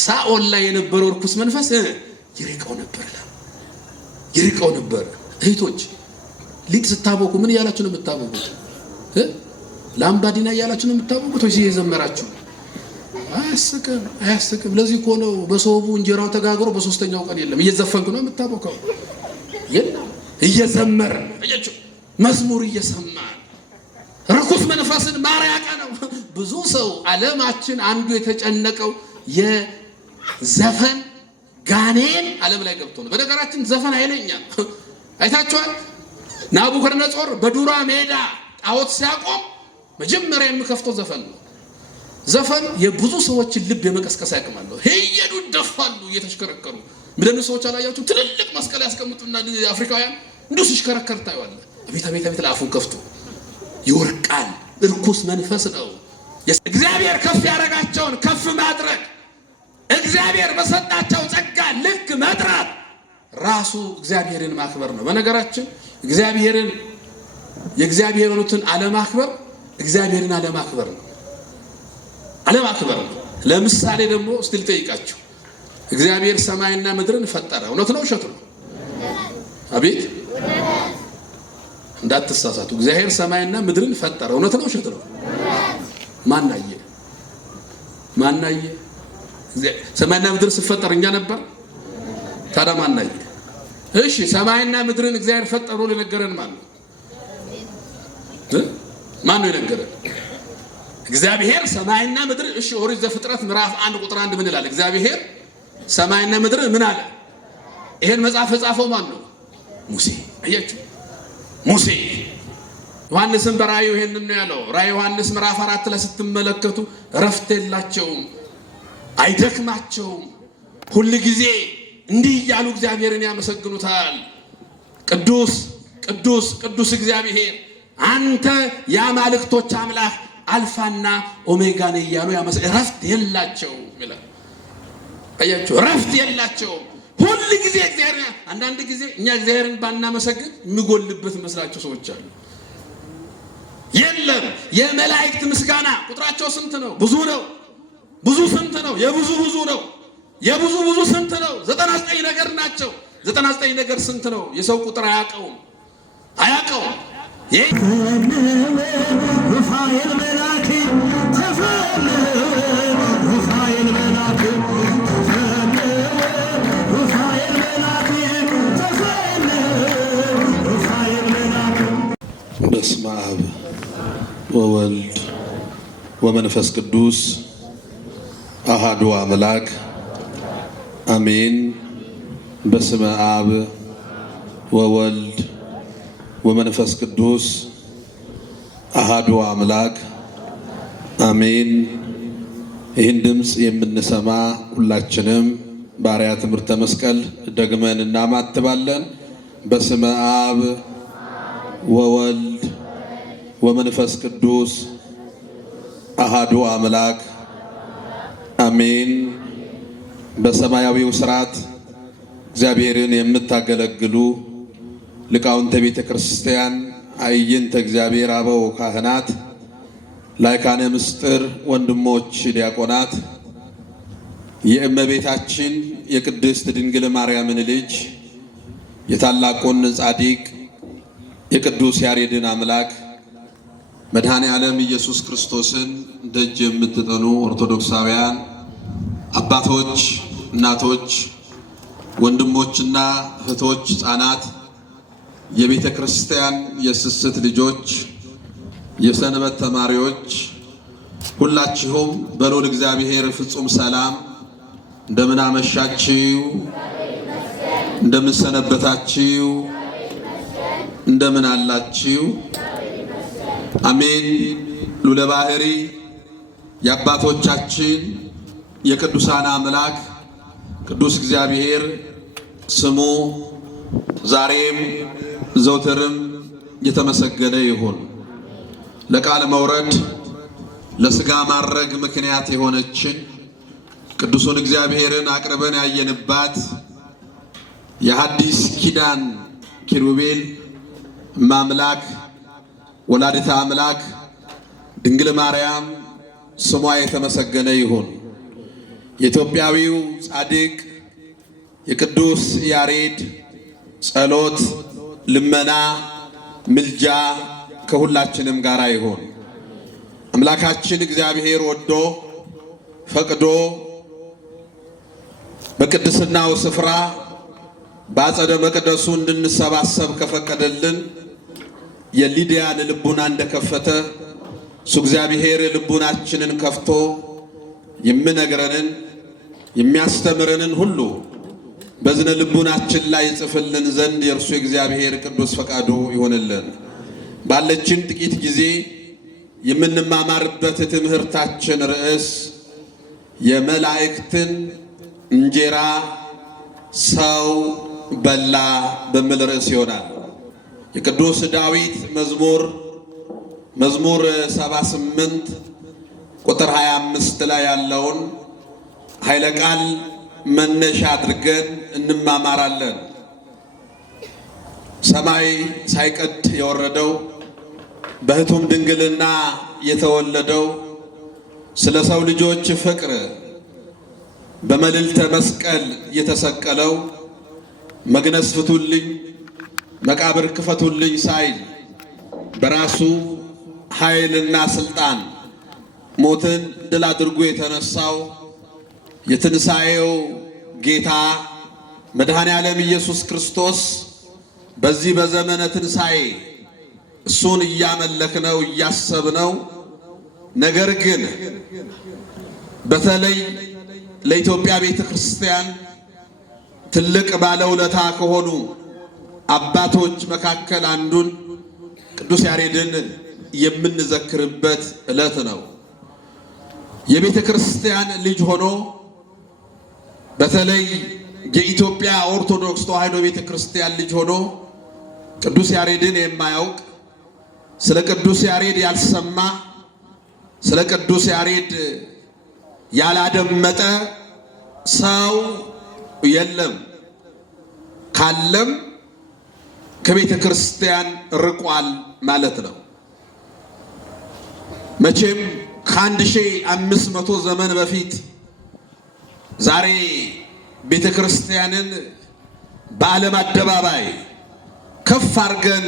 ሳኦል ላይ የነበረው ርኩስ መንፈስ ይርቀው ነበር። እህቶች ሊጥ ስታቦኩ ምን ያላችሁ ነው የምታቦኩት? ላምባዲና ያላችሁ ነው የምታቦኩት ወይስ እየዘመራችሁ? አያስቅም። ለዚህ እኮ ነው በሶቡ እንጀራው ተጋግሮ በሶስተኛው ቀን የለም። እየዘፈንኩ ነው የምታቦከው? የለም፣ እየዘመረ አያችሁ፣ መዝሙር እየሰማ ርኩስ መንፈስን ማራቅ ነው። ብዙ ሰው ዓለማችን አንዱ የተጨነቀው የዘፈን ጋኔን ዓለም ላይ ገብቶ ነው። በነገራችን ዘፈን ኃይለኛ አይታችኋል። ናቡከደነጾር በዱራ ሜዳ ጣዖት ሲያቆም መጀመሪያ የሚከፍተው ዘፈን ነው። ዘፈን የብዙ ሰዎችን ልብ የመቀስቀስ አቅም አለው። ሄየዱ ደፋሉ እየተሽከረከሩ ምንድነው ሰዎች አላያችሁ? ትልልቅ መስቀል ያስቀምጡና አፍሪካውያን እንዲሁ ሲሽከረከር ታዩዋለህ። አቤት ለአፉን ከፍቶ ይወርቃል። እርኩስ መንፈስ ነው። እግዚአብሔር ከፍ ያደረጋቸውን ከፍ ማድረግ፣ እግዚአብሔር በሰጣቸው ጸጋ ልክ መጥራት ራሱ እግዚአብሔርን ማክበር ነው። በነገራችን የእግዚአብሔርን አለማክበር እግዚአብሔርን አለማክበር ነው። ለምሳሌ ደግሞ እስቲ ልጠይቃችሁ፣ እግዚአብሔር ሰማይና ምድርን ፈጠረ። እውነት ነው ውሸት ነው? አቤት እንዳትሳሳቱ። እግዚአብሔር ሰማይና ምድርን ፈጠረ። እውነት ነው ውሸት ነው? ማናየ? ሰማይና ምድር ሲፈጠር እኛ ነበር? ታዲያ ማናየ? እሺ ሰማይና ምድርን እግዚአብሔር ፈጠሩ ለነገረን ማን ነው የነገረን? እግዚአብሔር ሰማይና ምድር። እሺ ኦሪት ዘፍጥረት ምዕራፍ 1 ቁጥር 1 ምን ይላል? እግዚአብሔር ሰማይና ምድር ምን አለ? ይሄን መጽሐፍ የጻፈው ማን ነው? ሙሴ። አያችሁ፣ ሙሴ። ዮሐንስም በራእዩ ይሄንን ነው ያለው። ራእይ ዮሐንስ ምዕራፍ 4 ላይ ስትመለከቱ እረፍት የላቸውም፣ አይደክማቸውም፣ ሁሉ ጊዜ እንዲህ እያሉ እግዚአብሔርን ያመሰግኑታል። ቅዱስ ቅዱስ ቅዱስ እግዚአብሔር አንተ የአማልክቶች አምላክ አልፋና ኦሜጋ ነህ እያሉ እረፍት የላቸውም ይላል። አያችሁ፣ እረፍት የላቸውም ሁሉ ጊዜ እግዚአብሔር። አንዳንድ ጊዜ እኛ እግዚአብሔርን ባናመሰግን የሚጎልበት መስላቸው ሰዎች አሉ። የለም፣ የመላእክት ምስጋና ቁጥራቸው ስንት ነው? ብዙ ነው። ብዙ ስንት ነው? የብዙ ነው። የብዙ ስንት ነው? 99 ነገር ናቸው። 99 ነገር ስንት ነው? የሰው ቁጥር አያውቀውም። ሩፋኤል መላክ በስመ አብ ወወልድ ወመንፈስ ቅዱስ አሃዱ አምላክ አሜን። በስመ አብ ወወልድ ወመንፈስ ቅዱስ አሃዱ አምላክ አሜን። ይህን ድምፅ የምንሰማ ሁላችንም ባሪያ ትምህርተ መስቀል ደግመን እናማትባለን። በስመ አብ ወወልድ ወመንፈስ ቅዱስ አሃዱ አምላክ አሜን። በሰማያዊው ሥርዓት እግዚአብሔርን የምታገለግሉ ሊቃውንተ ቤተ ክርስቲያን፣ አይንተ እግዚአብሔር አበው ካህናት፣ ላይካነ ምስጢር ወንድሞች ዲያቆናት፣ የእመቤታችን የቅድስት ድንግል ማርያምን ልጅ የታላቁን ጻድቅ የቅዱስ ያሬድን አምላክ መድኃኔ ዓለም ኢየሱስ ክርስቶስን ደጅ የምትጠኑ ኦርቶዶክሳውያን አባቶች፣ እናቶች፣ ወንድሞችና እህቶች፣ ሕፃናት፣ የቤተ ክርስቲያን የስስት ልጆች፣ የሰንበት ተማሪዎች ሁላችሁም በልዑል እግዚአብሔር ፍጹም ሰላም እንደምን አመሻችሁ? እንደምን ሰነበታችሁ? እንደምን አላችሁ? አሜን። ሉለ ባህሪ የአባቶቻችን የቅዱሳን አምላክ ቅዱስ እግዚአብሔር ስሙ ዛሬም ዘውትርም የተመሰገነ ይሁን። ለቃል መውረድ ለሥጋ ማረግ ምክንያት የሆነችን ቅዱሱን እግዚአብሔርን አቅርበን ያየንባት የሐዲስ ኪዳን ኪሩቤል ማምላክ ወላዲተ አምላክ ድንግል ማርያም ስሟ የተመሰገነ ይሁን። የኢትዮጵያዊው ጻድቅ የቅዱስ ያሬድ ጸሎት፣ ልመና፣ ምልጃ ከሁላችንም ጋር ይሁን። አምላካችን እግዚአብሔር ወዶ ፈቅዶ በቅድስናው ስፍራ በአጸደ መቅደሱ እንድንሰባሰብ ከፈቀደልን የሊዲያን ልቡና እንደከፈተ እሱ እግዚአብሔር ልቡናችንን ከፍቶ የሚነግረንን የሚያስተምረንን ሁሉ በዝነ ልቡናችን ላይ ጽፍልን ዘንድ የእርሱ እግዚአብሔር ቅዱስ ፈቃዱ ይሆንልን። ባለችን ጥቂት ጊዜ የምንማማርበት ትምህርታችን ርዕስ የመላእክትን እንጀራ ሰው በላ በሚል ርዕስ ይሆናል። የቅዱስ ዳዊት መዝሙር 78 ቁጥር 25 ላይ ያለውን ኃይለ ቃል መነሻ አድርገን እንማማራለን። ሰማይ ሳይቀድ የወረደው በሕቱም ድንግልና የተወለደው ስለ ሰው ልጆች ፍቅር በመልዕልተ መስቀል የተሰቀለው መግነዝ ፍቱልኝ መቃብር ክፈቱልኝ ሳይል በራሱ ኃይልና ስልጣን ሞትን ድል አድርጎ የተነሳው የትንሣኤው ጌታ መድኃኔ ዓለም ኢየሱስ ክርስቶስ በዚህ በዘመነ ትንሣኤ እሱን እያመለክነው እያሰብነው፣ ነገር ግን በተለይ ለኢትዮጵያ ቤተ ክርስቲያን ትልቅ ባለውለታ ከሆኑ አባቶች መካከል አንዱን ቅዱስ ያሬድን የምንዘክርበት ዕለት ነው። የቤተ ክርስቲያን ልጅ ሆኖ በተለይ የኢትዮጵያ ኦርቶዶክስ ተዋሕዶ ቤተ ክርስቲያን ልጅ ሆኖ ቅዱስ ያሬድን የማያውቅ፣ ስለ ቅዱስ ያሬድ ያልሰማ፣ ስለ ቅዱስ ያሬድ ያላደመጠ ሰው የለም። ካለም ከቤተ ክርስቲያን ርቋል ማለት ነው። መቼም ከ1500 ዘመን በፊት ዛሬ ቤተ ክርስቲያንን በዓለም አደባባይ ከፍ አድርገን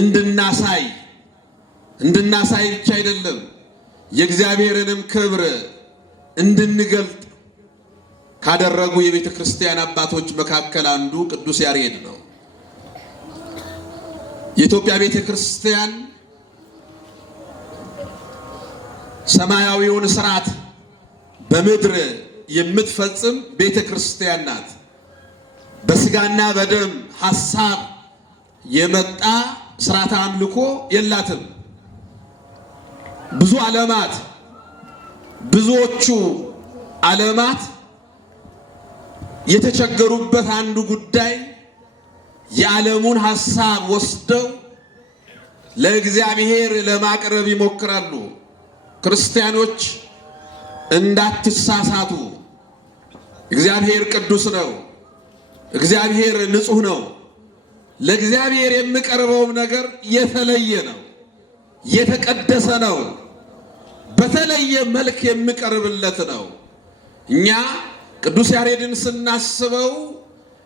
እንድናሳይ ብቻ አይደለም የእግዚአብሔርንም ክብር እንድንገልጥ ካደረጉ የቤተ ክርስቲያን አባቶች መካከል አንዱ ቅዱስ ያሬድ ነው። የኢትዮጵያ ቤተ ክርስቲያን ሰማያዊውን ሥርዓት በምድር የምትፈጽም ቤተ ክርስቲያን ናት። በስጋና በደም ሐሳብ የመጣ ሥርዓተ አምልኮ የላትም። ብዙዎቹ ዓለማት የተቸገሩበት አንዱ ጉዳይ የዓለሙን ሐሳብ ወስደው ለእግዚአብሔር ለማቅረብ ይሞክራሉ። ክርስቲያኖች እንዳትሳሳቱ፣ እግዚአብሔር ቅዱስ ነው፣ እግዚአብሔር ንጹሕ ነው። ለእግዚአብሔር የሚቀርበው ነገር የተለየ ነው፣ የተቀደሰ ነው፣ በተለየ መልክ የሚቀርብለት ነው። እኛ ቅዱስ ያሬድን ስናስበው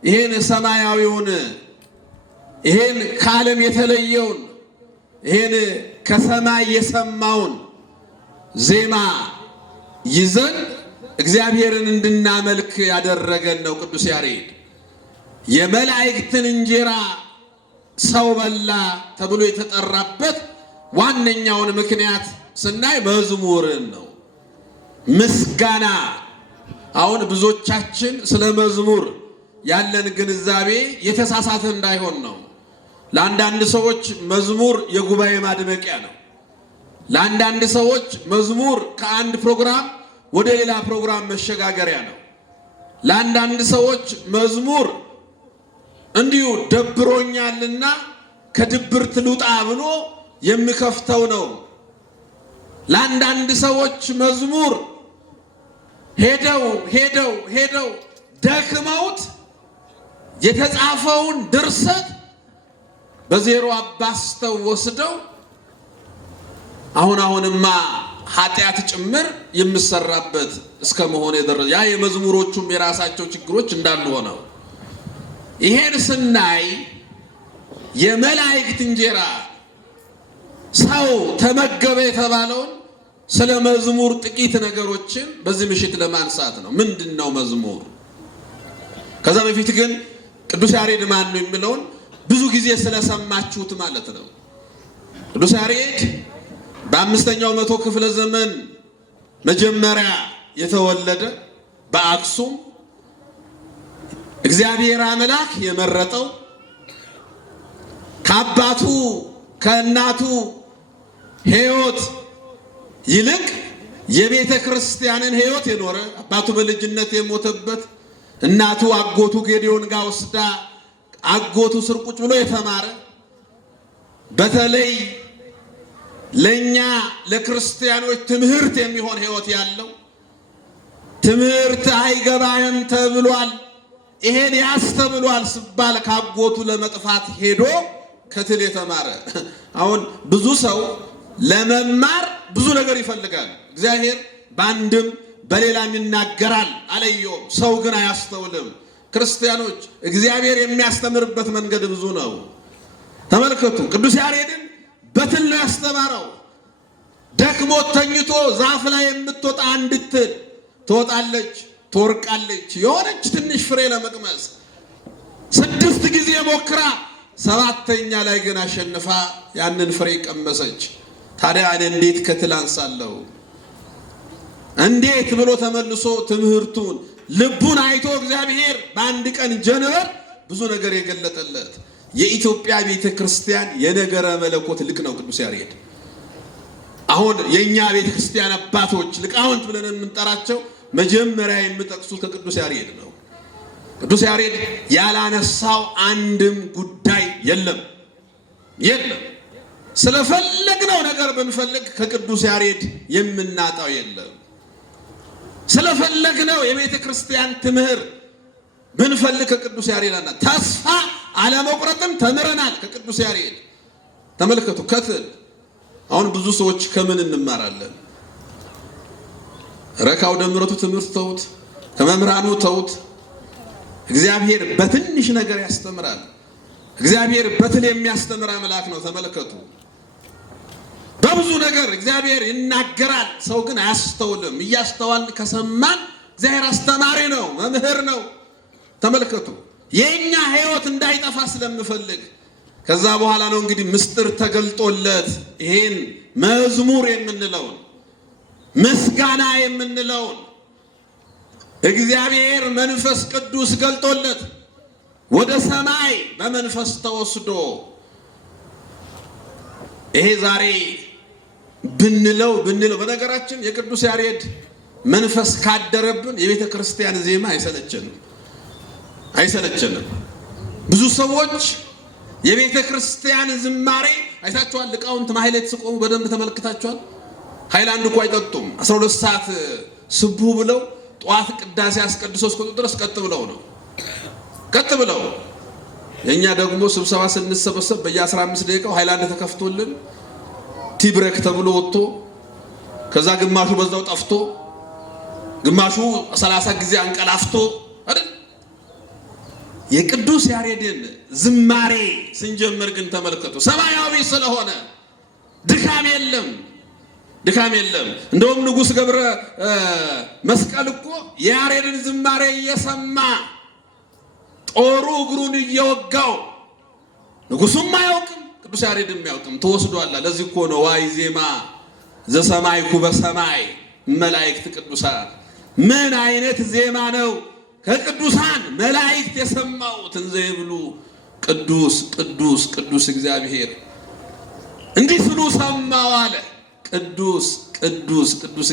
ይሄን ሰማያዊውን፣ ይሄን ከዓለም የተለየውን፣ ይሄን ከሰማይ የሰማውን ዜማ ይዘን እግዚአብሔርን እንድናመልክ ያደረገን ነው ቅዱስ ያሬድ። የመላእክትን እንጀራ ሰው በላ ተብሎ የተጠራበት ዋነኛውን ምክንያት ስናይ መዝሙርን ነው። ምስጋና። አሁን ብዙዎቻችን ስለ መዝሙር ያለን ግንዛቤ የተሳሳተ እንዳይሆን ነው። ለአንዳንድ ሰዎች መዝሙር የጉባኤ ማድመቂያ ነው። ለአንዳንድ ሰዎች መዝሙር ከአንድ ፕሮግራም ወደ ሌላ ፕሮግራም መሸጋገሪያ ነው። ለአንዳንድ ሰዎች መዝሙር እንዲሁ ደብሮኛልና ከድብርት ልውጣ ብሎ የሚከፍተው ነው። ለአንዳንድ ሰዎች መዝሙር ሄደው ደክመውት የተጻፈውን ድርሰት በዜሮ አባስተው ወስደው አሁንማ ኃጢአት ጭምር የሚሰራበት እስከ መሆን የደረሰ ያ የመዝሙሮቹም የራሳቸው ችግሮች እንዳሉ ሆነው ይሄን ስናይ የመላእክት እንጀራ ሰው ተመገበ የተባለውን ስለ መዝሙር ጥቂት ነገሮችን በዚህ ምሽት ለማንሳት ነው። ምንድነው መዝሙር? ከዛ በፊት ግን ቅዱስ ያሬድ ማን ነው የሚለውን ብዙ ጊዜ ስለሰማችሁት ማለት ነው። ቅዱስ ያሬድ በ5ኛው መቶ ክፍለ ዘመን መጀመሪያ የተወለደ በአክሱም እግዚአብሔር አምላክ የመረጠው ከአባቱ ከእናቱ ሕይወት ይልቅ የቤተ ክርስቲያንን ሕይወት የኖረ አባቱ በልጅነት የሞተበት እናቱ አጎቱ ጌዲዮን ጋር ወስዳ አጎቱ ስር ቁጭ ብሎ የተማረ በተለይ ለኛ ለክርስቲያኖች ትምህርት የሚሆን ሕይወት ያለው ትምህርት አይገባህም ተብሏል፣ ይሄን ያስተምሏል ሲባል ካጎቱ ለመጥፋት ሄዶ ከትል የተማረ። አሁን ብዙ ሰው ለመማር ብዙ ነገር ይፈልጋል። እግዚአብሔር በአንድም በሌላም ይናገራል አለየው፣ ሰው ግን አያስተውልም። ክርስቲያኖች እግዚአብሔር የሚያስተምርበት መንገድ ብዙ ነው። ተመልከቱ፣ ቅዱስ ያሬድን በትል ነው ያስተማረው። ደክሞ ተኝቶ ዛፍ ላይ የምትወጣ አንዲት ትል ትወጣለች፣ ትወርቃለች። የሆነች ትንሽ ፍሬ ለመቅመስ 6 ጊዜ ሞክራ 7ኛ ላይ ግን አሸንፋ ያንን ፍሬ ቀመሰች። ታዲያ እኔ እንዴት ከትል አንሳለሁ? እንዴት ብሎ ተመልሶ ትምህርቱን ልቡን አይቶ እግዚአብሔር በአንድ ቀን ጀንበር ብዙ ነገር የገለጠለት የኢትዮጵያ ቤተ ክርስቲያን የነገረ መለኮት ልቅ ነው ቅዱስ ያሬድ። አሁን የኛ ቤተ ክርስቲያን አባቶች ሊቃውንት ብለን የምንጠራቸው መጀመሪያ የሚጠቅሱት ከቅዱስ ያሬድ ነው። ቅዱስ ያሬድ ያላነሳው አንድም ጉዳይ የለም። ስለፈለግነው ነገር ብንፈልግ ከቅዱስ ያሬድ የምናጣው የለም። ስለፈለግነው የቤተ ክርስቲያን ትምህርት ብንፈልግ ከቅዱስ ያሬድ አና ተስፋ አለመቁረጥን ተምረናል ከቅዱስ ያሬድ። ተመልከቱ፣ ከትል አሁን ብዙ ሰዎች ከምን እንማራለን? ረካው ደምረቱ ትምህርት ተውት፣ ከመምህራኑ ተውት። እግዚአብሔር በትንሽ ነገር ያስተምራል። እግዚአብሔር በትል የሚያስተምር አምላክ ነው። ተመልከቱ፣ በብዙ ነገር እግዚአብሔር ይናገራል፣ ሰው ግን አያስተውልም። እያስተዋልን ከሰማን እግዚአብሔር አስተማሪ ነው፣ መምህር ነው። ተመልከቱ፣ የኛ ሕይወት እንዳይጠፋ ስለምፈልግ ከዛ በኋላ ነው እንግዲህ ምስጢር ተገልጦለት ይሄን መዝሙር የምንለውን ምስጋና የምንለውን እግዚአብሔር መንፈስ ቅዱስ ገልጦለት ወደ ሰማይ በመንፈስ ተወስዶ ይሄ ዛሬ ብንለው በነገራችን የቅዱስ ያሬድ መንፈስ ካደረብን የቤተ ክርስቲያን ዜማ አይሰለቸንም። ብዙ ሰዎች የቤተ ክርስቲያን ዝማሬ አይታችኋል። ሊቃውንት ማህሌት ሲቆሙ በደንብ ተመልክታችኋል። ሃይላንድ እኮ አይጠጡም። 12 ሰዓት ስቡ ብለው ጧት ቅዳሴ አስቀድሶ እስከወጡ ድረስ ቀጥ ብለው የኛ ደግሞ ስብሰባ ስንሰበሰብ በየ15 ደቂቃው ሃይላንድ ተከፍቶልን ቲብረክ ተብሎ ወጥቶ ከዛ ግማሹ በዛው ጠፍቶ ግማሹ 30 ጊዜ አንቀላፍቶ አይደል? የቅዱስ ያሬድን ዝማሬ ስንጀምር ግን ተመልከቱ፣ ሰማያዊ ስለሆነ ድካም የለም። እንደውም ንጉሥ ገብረ መስቀል እኮ የያሬድን ዝማሬ እየሰማ ጦሩ እግሩን እየወጋው ንጉሱም አያውቅም ቅዱስ ያሬድም አያውቅም ተወስዷል። ለዚህ እኮ ነው ዋይ ዜማ ዘሰማይኩ በሰማይ መላእክት ቅዱሳን። ምን አይነት ዜማ ነው ከቅዱሳን መላእክት የሰማሁት እንዘ ይብሉ ቅዱስ ቅዱስ ቅዱስ እግዚአብሔር። እንዲህ ሲሉ ሰማሁ አለ። ቅዱስ ቅዱስ ቅዱስ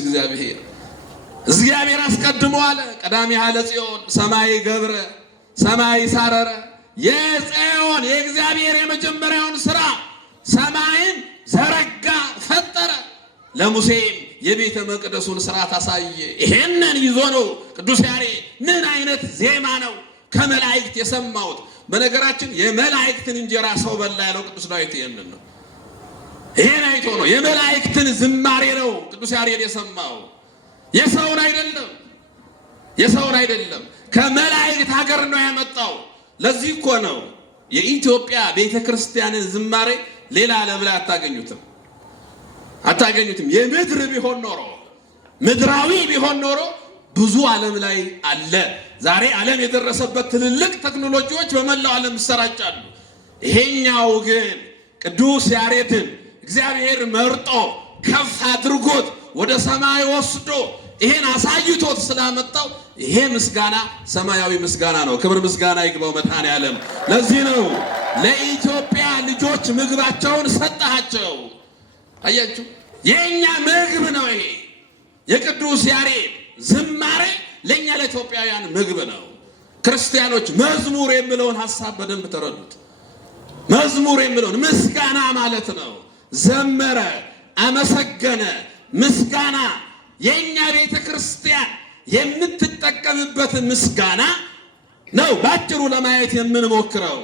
እግዚአብሔር አስቀድሞ አለ ቀዳሚሃ ለጽዮን ሰማይ ገብረ ሰማይ ሳረረ። የጽዮን የእግዚአብሔር የመጀመሪያውን ስራ ሰማይን ዘረጋ ፈጠረ። ለሙሴም የቤተ መቅደሱን ስርዓት አሳየ። ይሄንን ይዞ ነው ቅዱስ ያሬድ ምን አይነት ዜማ ነው ከመላእክት የሰማሁት። በነገራችን የመላእክትን እንጀራ ሰው በላ ያለው ቅዱስ ዳዊት ይሄንን ነው። ይሄን አይቶ ነው። የመላእክትን ዝማሬ ነው ቅዱስ ያሬድ የሰማው፣ የሰውን አይደለም። የሰውን አይደለም፣ ከመላእክት ሀገር ነው ያመጣው። ለዚህ እኮ ነው የኢትዮጵያ ቤተክርስቲያንን ዝማሬ ሌላ ዓለም ላይ አታገኙትም። የምድር ቢሆን ኖሮ ምድራዊ ቢሆን ኖሮ ብዙ ዓለም ላይ አለ። ዛሬ ዓለም የደረሰበት ትልልቅ ቴክኖሎጂዎች በመላው ዓለም ይሰራጫሉ። ይሄኛው ግን ቅዱስ ያሬድን እግዚአብሔር መርጦ ከፍ አድርጎት ወደ ሰማይ ወስዶ ይሄን አሳይቶት ስላመጣው ይሄ ምስጋና ሰማያዊ ምስጋና ነው። ክብር ምስጋና ይግባው መድኃኔዓለም። ለዚህ ነው ለኢትዮጵያ ልጆች ምግባቸውን ሰጣቸው። አያችሁ፣ የኛ ምግብ ነው ይሄ። የቅዱስ ያሬድ ዝማሬ ለኛ ለኢትዮጵያውያን ምግብ ነው። ክርስቲያኖች መዝሙር የሚለውን ሐሳብ በደንብ ተረዱት። መዝሙር የሚለውን ምስጋና ማለት ነው። ዘመረ፣ አመሰገነ። ምስጋና የኛ ቤተ ክርስቲያን የምትጠቀምበት ምስጋና ነው። ባጭሩ ለማየት የምንሞክረው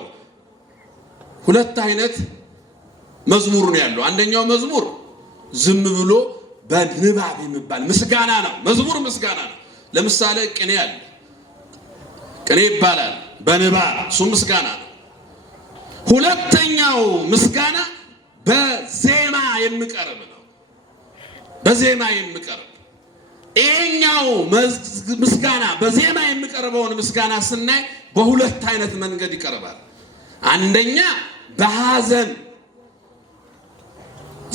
ሁለት አይነት መዝሙር ነው ያለው። አንደኛው መዝሙር ዝም ብሎ በንባብ የሚባል ምስጋና ነው። መዝሙር ምስጋና ነው። ለምሳሌ ቅኔ አለ፣ ቅኔ ይባላል በንባብ፣ እሱ ምስጋና ነው። ሁለተኛው ምስጋና በዜማ የሚቀርብ ነው። በዜማ የሚቀርብ ይሄኛው ምስጋና በዜማ የሚቀርበውን ምስጋና ስናይ በሁለት አይነት መንገድ ይቀርባል። አንደኛ በሐዘን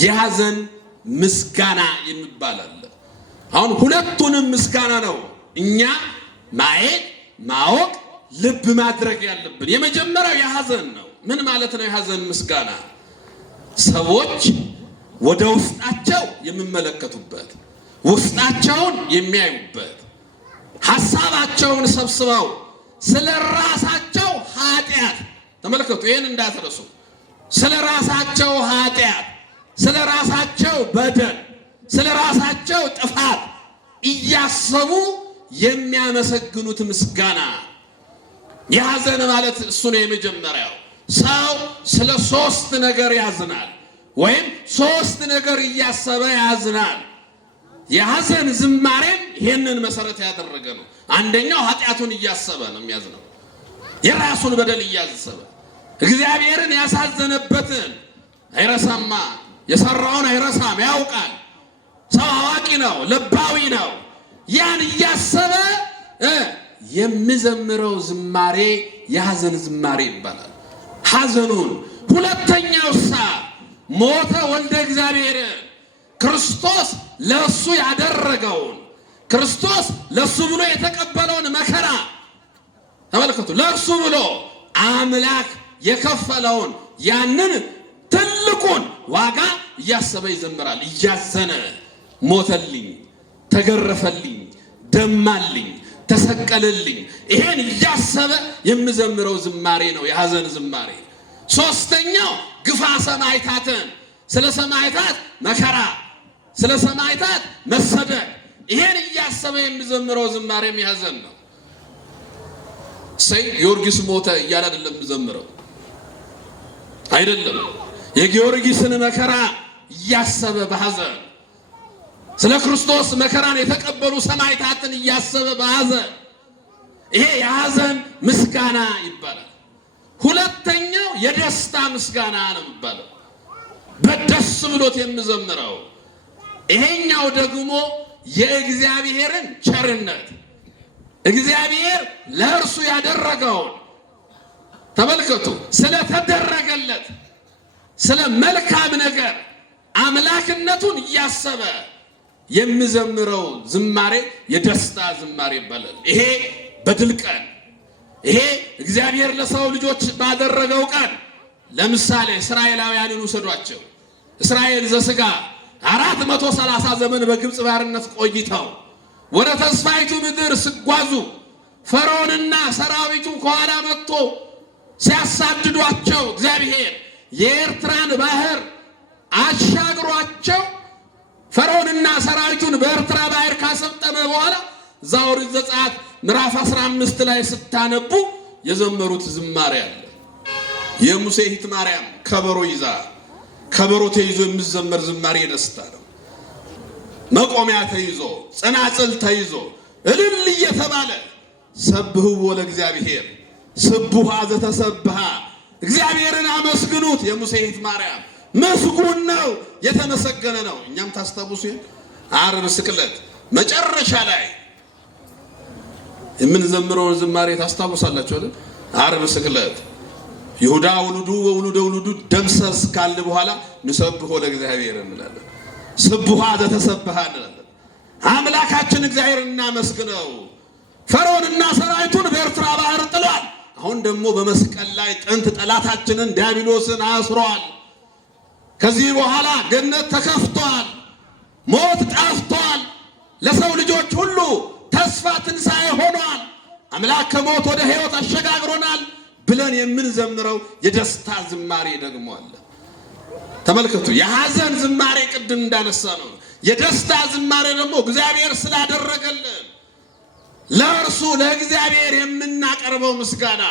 የሐዘን ምስጋና የሚባል አለ። አሁን ሁለቱንም ምስጋና ነው እኛ ማየት፣ ማወቅ፣ ልብ ማድረግ ያለብን። የመጀመሪያው የሐዘን ነው። ምን ማለት ነው የሐዘን ምስጋና? ሰዎች ወደ ውስጣቸው የሚመለከቱበት፣ ውስጣቸውን የሚያዩበት፣ ሐሳባቸውን ሰብስበው ስለ ራሳቸው ኃጢአት፣ ተመልከቱ ይህን እንዳትረሱ፣ ስለ ራሳቸው ኃጢአት፣ ስለ ራሳቸው በደል፣ ስለ ራሳቸው ጥፋት እያሰቡ የሚያመሰግኑት ምስጋና። የሐዘን ማለት እሱ ነው የመጀመሪያው። ሰው ስለ ሶስት ነገር ያዝናል፣ ወይም ሶስት ነገር እያሰበ ያዝናል። የሐዘን ዝማሬም ይህንን መሰረት ያደረገ ነው። አንደኛው ኃጢአቱን እያሰበ ነው የሚያዝነው፣ የራሱን በደል እያሰበ። እግዚአብሔርን ያሳዘነበትን አይረሳማ፣ የሰራውን አይረሳም፣ ያውቃል። ሰው አዋቂ ነው፣ ልባዊ ነው። ያን እያሰበ የሚዘምረው ዝማሬ የሐዘን ዝማሬ ይባላል። ሐዘኑን። ሁለተኛው ሞተ ወልደ እግዚአብሔር፣ ክርስቶስ ለሱ ያደረገውን፣ ክርስቶስ ለሱ ብሎ የተቀበለውን መከራ ተመልከቱ። ለሱ ብሎ አምላክ የከፈለውን ያንን ትልቁን ዋጋ እያሰበ ይዘምራል። እያዘነ ሞተልኝ፣ ተገረፈልኝ፣ ደማልኝ፣ ተሰቀለልኝ። ይሄን እያሰበ የሚዘምረው ዝማሬ ነው የሐዘን ዝማሬ። ሶስተኛው ግፋ ሰማዕታትን፣ ስለ ሰማዕታት መከራ፣ ስለ ሰማዕታት መሰደድ፣ ይሄን እያሰበ የሚዘምረው ዝማሬም የሐዘን ነው። ሰይ ጊዮርጊስ ሞተ እያለ አይደለም የሚዘምረው፣ አይደለም። የጊዮርጊስን መከራ እያሰበ በሐዘን፣ ስለ ክርስቶስ መከራን የተቀበሉ ሰማዕታትን እያሰበ በሐዘን፣ ይሄ የሐዘን ምስጋና ይባላል። ሁለተኛው የደስታ ምስጋና ነው የሚባለው፣ በደስ ብሎት የሚዘምረው። ይሄኛው ደግሞ የእግዚአብሔርን ቸርነት፣ እግዚአብሔር ለእርሱ ያደረገውን ተመልከቱ፣ ስለተደረገለት ስለ መልካም ነገር አምላክነቱን እያሰበ የሚዘምረው ዝማሬ የደስታ ዝማሬ ይባላል። ይሄ በድል ቀን፣ ይሄ እግዚአብሔር ለሰው ልጆች ባደረገው ቀን። ለምሳሌ እስራኤላውያንን ውሰዷቸው። እስራኤል ዘሥጋ 430 ዘመን በግብፅ ባርነት ቆይተው ወደ ተስፋይቱ ምድር ሲጓዙ ፈርዖንና ሰራዊቱ ከኋላ መጥቶ ሲያሳድዷቸው እግዚአብሔር የኤርትራን ባህር አሻግሯቸው ፈርዖንና ሰራዊቱን በኤርትራ ባህር ካሰጠመ በኋላ ኦሪት ዘጸአት ምዕራፍ 15 ላይ ስታነቡ የዘመሩት ዝማሬ አለ። የሙሴ እህት ማርያም ከበሮ ይዛ ከበሮ ተይዞ የሚዘመር ዝማሬ ደስታ ነው። መቆሚያ ተይዞ ጽናጽል ተይዞ እልል እየተባለ ሰብህዎ ለእግዚአብሔር ስቡሃ ዘተሰብሃ እግዚአብሔርን አመስግኑት። የሙሴ እህት ማርያም ምስጉን ነው የተመሰገነ ነው። እኛም ታስታውሱ ዓርብ ስቅለት መጨረሻ ላይ የምንዘምረውን ዝማሬ ታስታውሳላችሁ አይደል? ዓርብ ስቅለት ይሁዳ ውሉዱ ወውሉደ ውሉዱ ደምሰስ ካለ በኋላ ንሰብሖ ለእግዚአብሔር እንላለን። ስቡሃ ዘተሰብሃ እንላለን። አምላካችን እግዚአብሔርን እናመስግነው። ፈርዖንና ሰራዊቱን በኤርትራ ባህር ጥሏል። አሁን ደግሞ በመስቀል ላይ ጥንት ጠላታችንን ዲያብሎስን አስሯል። ከዚህ በኋላ ገነት ተከፍቷል፣ ሞት ጠፍቷል፣ ለሰው ልጆች ሁሉ ተስፋ ትንሣኤ ሆኗል። አምላክ ከሞት ወደ ሕይወት አሸጋግሮናል ብለን የምንዘምረው የደስታ ዝማሬ ደግሞ አለ። ተመልከቱ፣ የሐዘን ዝማሬ ቅድም እንዳነሳ ነው። የደስታ ዝማሬ ደግሞ እግዚአብሔር ስላደረገልን ለእርሱ ለእግዚአብሔር የምናቀርበው ምስጋና፣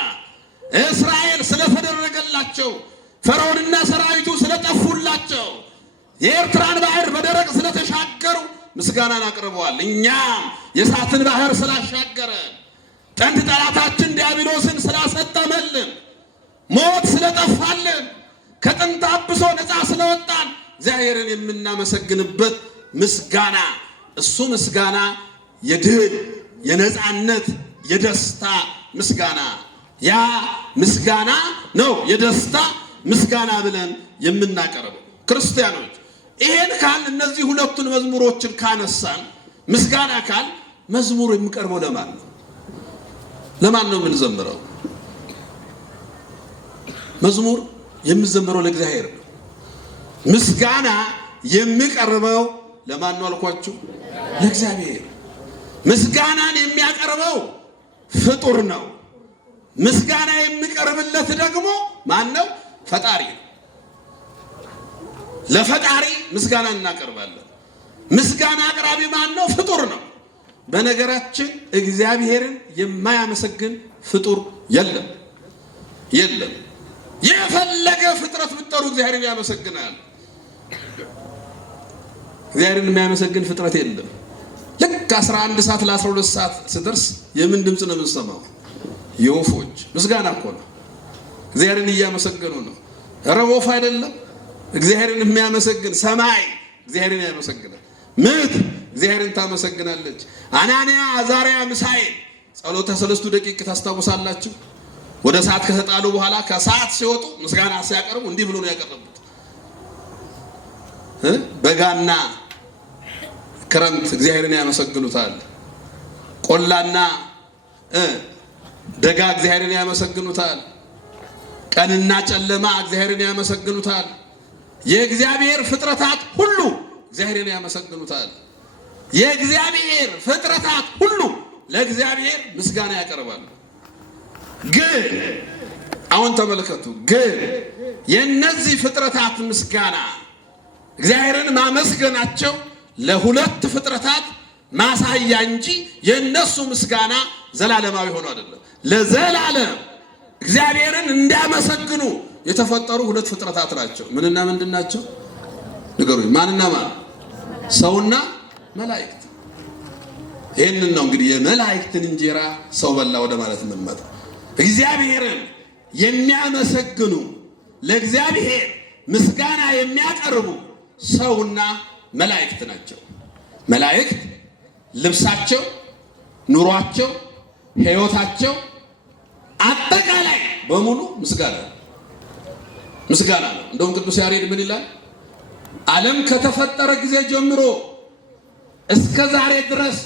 እስራኤል ስለተደረገላቸው፣ ፈርዖንና ሰራዊቱ ስለጠፉላቸው፣ የኤርትራን ባህር በደረቅ ስለተሻገሩ ምስጋናን አቅርበዋል። እኛም የእሳትን ባህር ስላሻገረን፣ ጥንት ጠላታችን ዲያብሎስን ስላሰጠመልን፣ ሞት ስለጠፋልን፣ ከጥንት አብሶ ነፃ ስለወጣን እግዚአብሔርን የምናመሰግንበት ምስጋና፣ እሱ ምስጋና የድል የነፃነት የደስታ ምስጋና፣ ያ ምስጋና ነው የደስታ ምስጋና ብለን የምናቀርበው። ክርስቲያኖች ይሄን ካል እነዚህ ሁለቱን መዝሙሮችን ካነሳን ምስጋና ካል መዝሙር የሚቀርበው ለማን ነው? ለማን ነው የምንዘምረው? መዝሙር የሚዘምረው ለእግዚአብሔር ነው። ምስጋና የሚቀርበው ለማን ነው አልኳችሁ? ለእግዚአብሔር። ምስጋናን የሚያቀርበው ፍጡር ነው። ምስጋና የሚቀርብለት ደግሞ ማን ነው? ፈጣሪ ነው። ለፈጣሪ ምስጋና እናቀርባለን። ምስጋና አቅራቢ ማን ነው? ፍጡር ነው። በነገራችን እግዚአብሔርን የማያመሰግን ፍጡር የለም የለም። የፈለገ ፍጥረት ብትጠሩ እግዚአብሔርን ያመሰግናል። እግዚአብሔርን የማያመሰግን ፍጥረት የለም። ልክ 11 ሰዓት ለ12 ሰዓት ስደርስ የምን ድምፅ ነው የምንሰማው? የወፎች ምስጋና እኮ ነው። እግዚአብሔርን እያመሰገኑ ነው። ኧረ ወፍ አይደለም እግዚአብሔርን የሚያመሰግን ሰማይ እግዚአብሔርን ያመሰግናል። ምድር እግዚአብሔርን ታመሰግናለች። አናንያ አዛርያ ሚሳኤል ጸሎተ 3 ደቂቅ ታስታውሳላችሁ? ወደ እሳት ከተጣሉ በኋላ ከእሳት ሲወጡ ምስጋና ሲያቀርቡ እንዲህ ብሎ ነው ያቀረቡት። በጋና ክረምት እግዚአብሔርን ያመሰግኑታል። ቆላና ደጋ እግዚአብሔርን ያመሰግኑታል። ቀንና ጨለማ እግዚአብሔርን ያመሰግኑታል። የእግዚአብሔር ፍጥረታት ሁሉ እግዚአብሔርን ያመሰግኑታል። የእግዚአብሔር ፍጥረታት ሁሉ ለእግዚአብሔር ምስጋና ያቀርባሉ። ግን አሁን ተመልከቱ፣ ግን የነዚህ ፍጥረታት ምስጋና እግዚአብሔርን ማመስገናቸው ለሁለት ፍጥረታት ማሳያ እንጂ የነሱ ምስጋና ዘላለማዊ ሆኖ አይደለም። ለዘላለም እግዚአብሔርን እንዲያመሰግኑ የተፈጠሩ ሁለት ፍጥረታት ናቸው። ምንና ምንድን ናቸው? ንገሩኝ። ማንና ማን? ሰውና መላእክት። ይህንን ነው እንግዲህ የመላእክትን እንጀራ ሰው በላ ወደ ማለት የምንመጣ። እግዚአብሔርን የሚያመሰግኑ ለእግዚአብሔር ምስጋና የሚያቀርቡ ሰውና መላእክት ናቸው። መላእክት ልብሳቸው፣ ኑሯቸው፣ ሕይወታቸው አጠቃላይ በሙሉ ምስጋና ነው። ምስጋና ነው። እንደውም ቅዱስ ያሬድ ምን ይላል? ዓለም ከተፈጠረ ጊዜ ጀምሮ እስከ ዛሬ ድረስ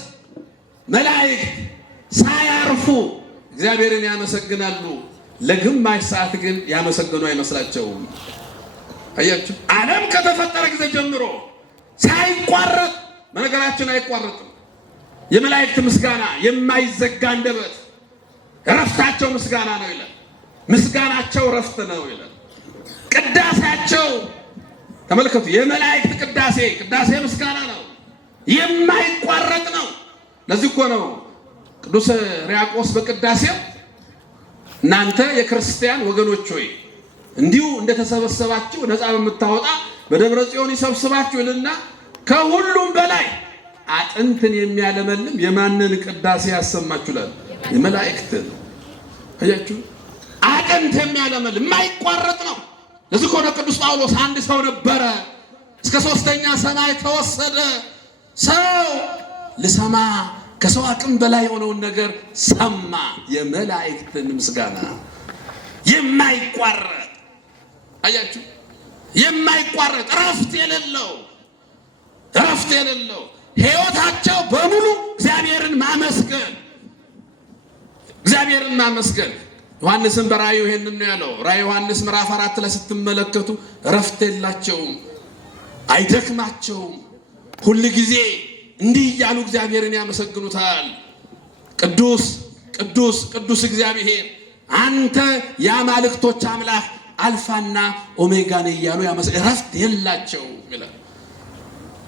መላእክት ሳያርፉ እግዚአብሔርን ያመሰግናሉ። ለግማሽ ሰዓት ግን ያመሰገኑ አይመስላቸውም። አያችሁ፣ ዓለም ከተፈጠረ ጊዜ ጀምሮ ሳይቋረጥ፣ በነገራችን አይቋረጥም። የመላእክት ምስጋና የማይዘጋ አንደበት፣ እረፍታቸው ምስጋና ነው ይላል። ምስጋናቸው እረፍት ነው ይላል። ቅዳሴያቸው ተመልከቱ። የመላእክት ቅዳሴ ምስጋና ነው፣ የማይቋረጥ ነው። ለዚህ እኮ ነው ቅዱስ ሕርያቆስ በቅዳሴው እናንተ የክርስቲያን ወገኖች ሆይ እንዲሁ እንደተሰበሰባችሁ ነፃ በምታወጣ በደብረ ጽዮን ይሰብስባችሁ ይልና ከሁሉም በላይ አጥንትን የሚያለመልም የማንን ቅዳሴ ያሰማችኋል? የመላእክትን። አያችሁ፣ አጥንት የሚያለመልም የማይቋረጥ ነው። ለዚህ ከሆነ ቅዱስ ጳውሎስ አንድ ሰው ነበረ፣ እስከ 3ኛ ሰማይ ተወሰደ። ሰው ልሰማ ከሰው አቅም በላይ የሆነውን ነገር ሰማ። የመላእክትን ምስጋና የማይቋረጥ አያችሁ፣ የማይቋረጥ እረፍት የሌለው ሕይወታቸው በሙሉ እግዚአብሔርን ማመስገን። ዮሐንስም በራእዩ ይሄንን ነው ያለው። ራእይ ዮሐንስ ምዕራፍ 4 ላይ ስትመለከቱ እረፍት የላቸውም፣ አይደክማቸውም። ሁል ጊዜ እንዲህ እያሉ እግዚአብሔርን ያመሰግኑታል። ቅዱስ ቅዱስ ቅዱስ እግዚአብሔር አንተ የአማልክቶች አምላክ አልፋና ኦሜጋ ነህ እያሉ እረፍት የላቸውም ይላል።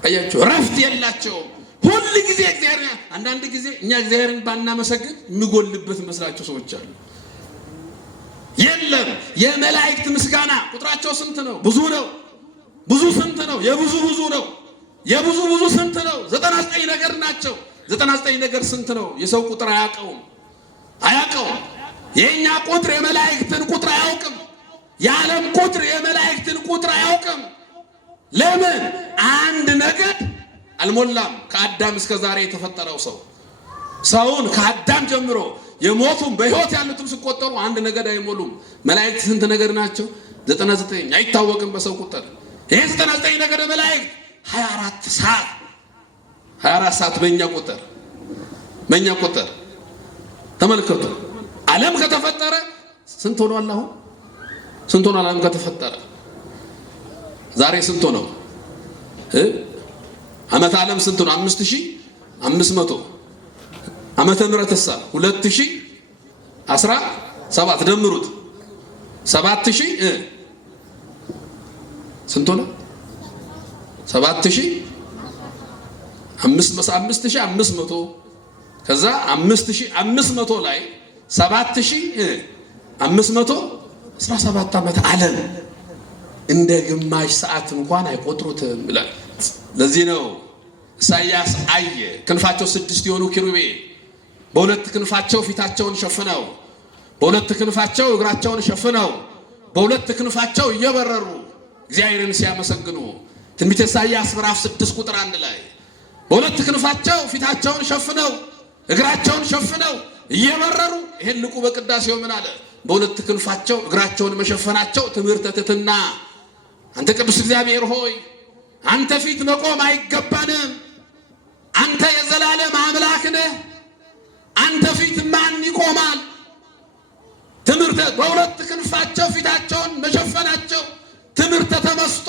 አያችሁ፣ እረፍት የላቸውም። ሁል ጊዜ እግዚአብሔር። አንዳንድ ጊዜ እኛ እግዚአብሔርን ባናመሰግን የሚጎልበት መስላቸው ሰዎች አሉ። የለም። የመላእክት ምስጋና ቁጥራቸው ስንት ነው? ብዙ ነው። ብዙ ስንት ነው? የብዙ ብዙ ነው። የብዙ ብዙ ስንት ነው? 99 ነገር ናቸው። 99 ነገር ስንት ነው? የሰው ቁጥር አያውቀውም። የኛ ቁጥር የመላእክትን ቁጥር አያውቅም። የዓለም ቁጥር የመላእክትን ቁጥር አያውቅም። ለምን? አንድ ነገድ አልሞላም። ከአዳም እስከ ዛሬ የተፈጠረው ሰውን ከአዳም ጀምሮ የሞቱም በሕይወት ያሉትም ሲቆጠሩ አንድ ነገድ አይሞሉም። መላእክት ስንት ነገድ ናቸው? 99 አይታወቅም በሰው ቁጥር። ይሄ 99 ነገድ መላእክት 24 ሰዓት በእኛ ቁጥር ተመልከቱ። ዓለም ከተፈጠረ ስንት ሆኗል? አሁን ስንት ሆኗል? ዓለም ከተፈጠረ ዛሬ ስንት ነው? ዓመተ ዓለም ስንት ነው? 5500 ዓመተ ምህረትሳ 2017 ደምሩት 7000 ስንት ሆነ? 5500 ከዛ 5500 ላይ 7517 ዓመት ዓለም እንደ ግማሽ ሰዓት እንኳን አይቆጥሩትም ይላል። ለዚህ ነው ኢሳይያስ አየ ክንፋቸው 6 የሆኑ ኪሩቤል በሁለት ክንፋቸው ፊታቸውን ሸፍነው፣ በሁለት ክንፋቸው እግራቸውን ሸፍነው፣ በሁለት ክንፋቸው እየበረሩ እግዚአብሔርን ሲያመሰግኑ ትንቢተ ኢሳይያስ ምዕራፍ 6 ቁጥር 1 ላይ በሁለት ክንፋቸው ፊታቸውን ሸፍነው እግራቸውን ሸፍነው እየበረሩ ይሄን ልቁ በቅዳሴው ምን አለ? በሁለት ክንፋቸው እግራቸውን መሸፈናቸው ትምህርተ ትሕትና። አንተ ቅዱስ እግዚአብሔር ሆይ አንተ ፊት መቆም አይገባንም። አንተ የዘላለም አምላክ ነህ። አንተ ፊት ማን ይቆማል? ትምህርተ በሁለት ክንፋቸው ፊታቸውን መሸፈናቸው ትምህርተ ተመስጦ።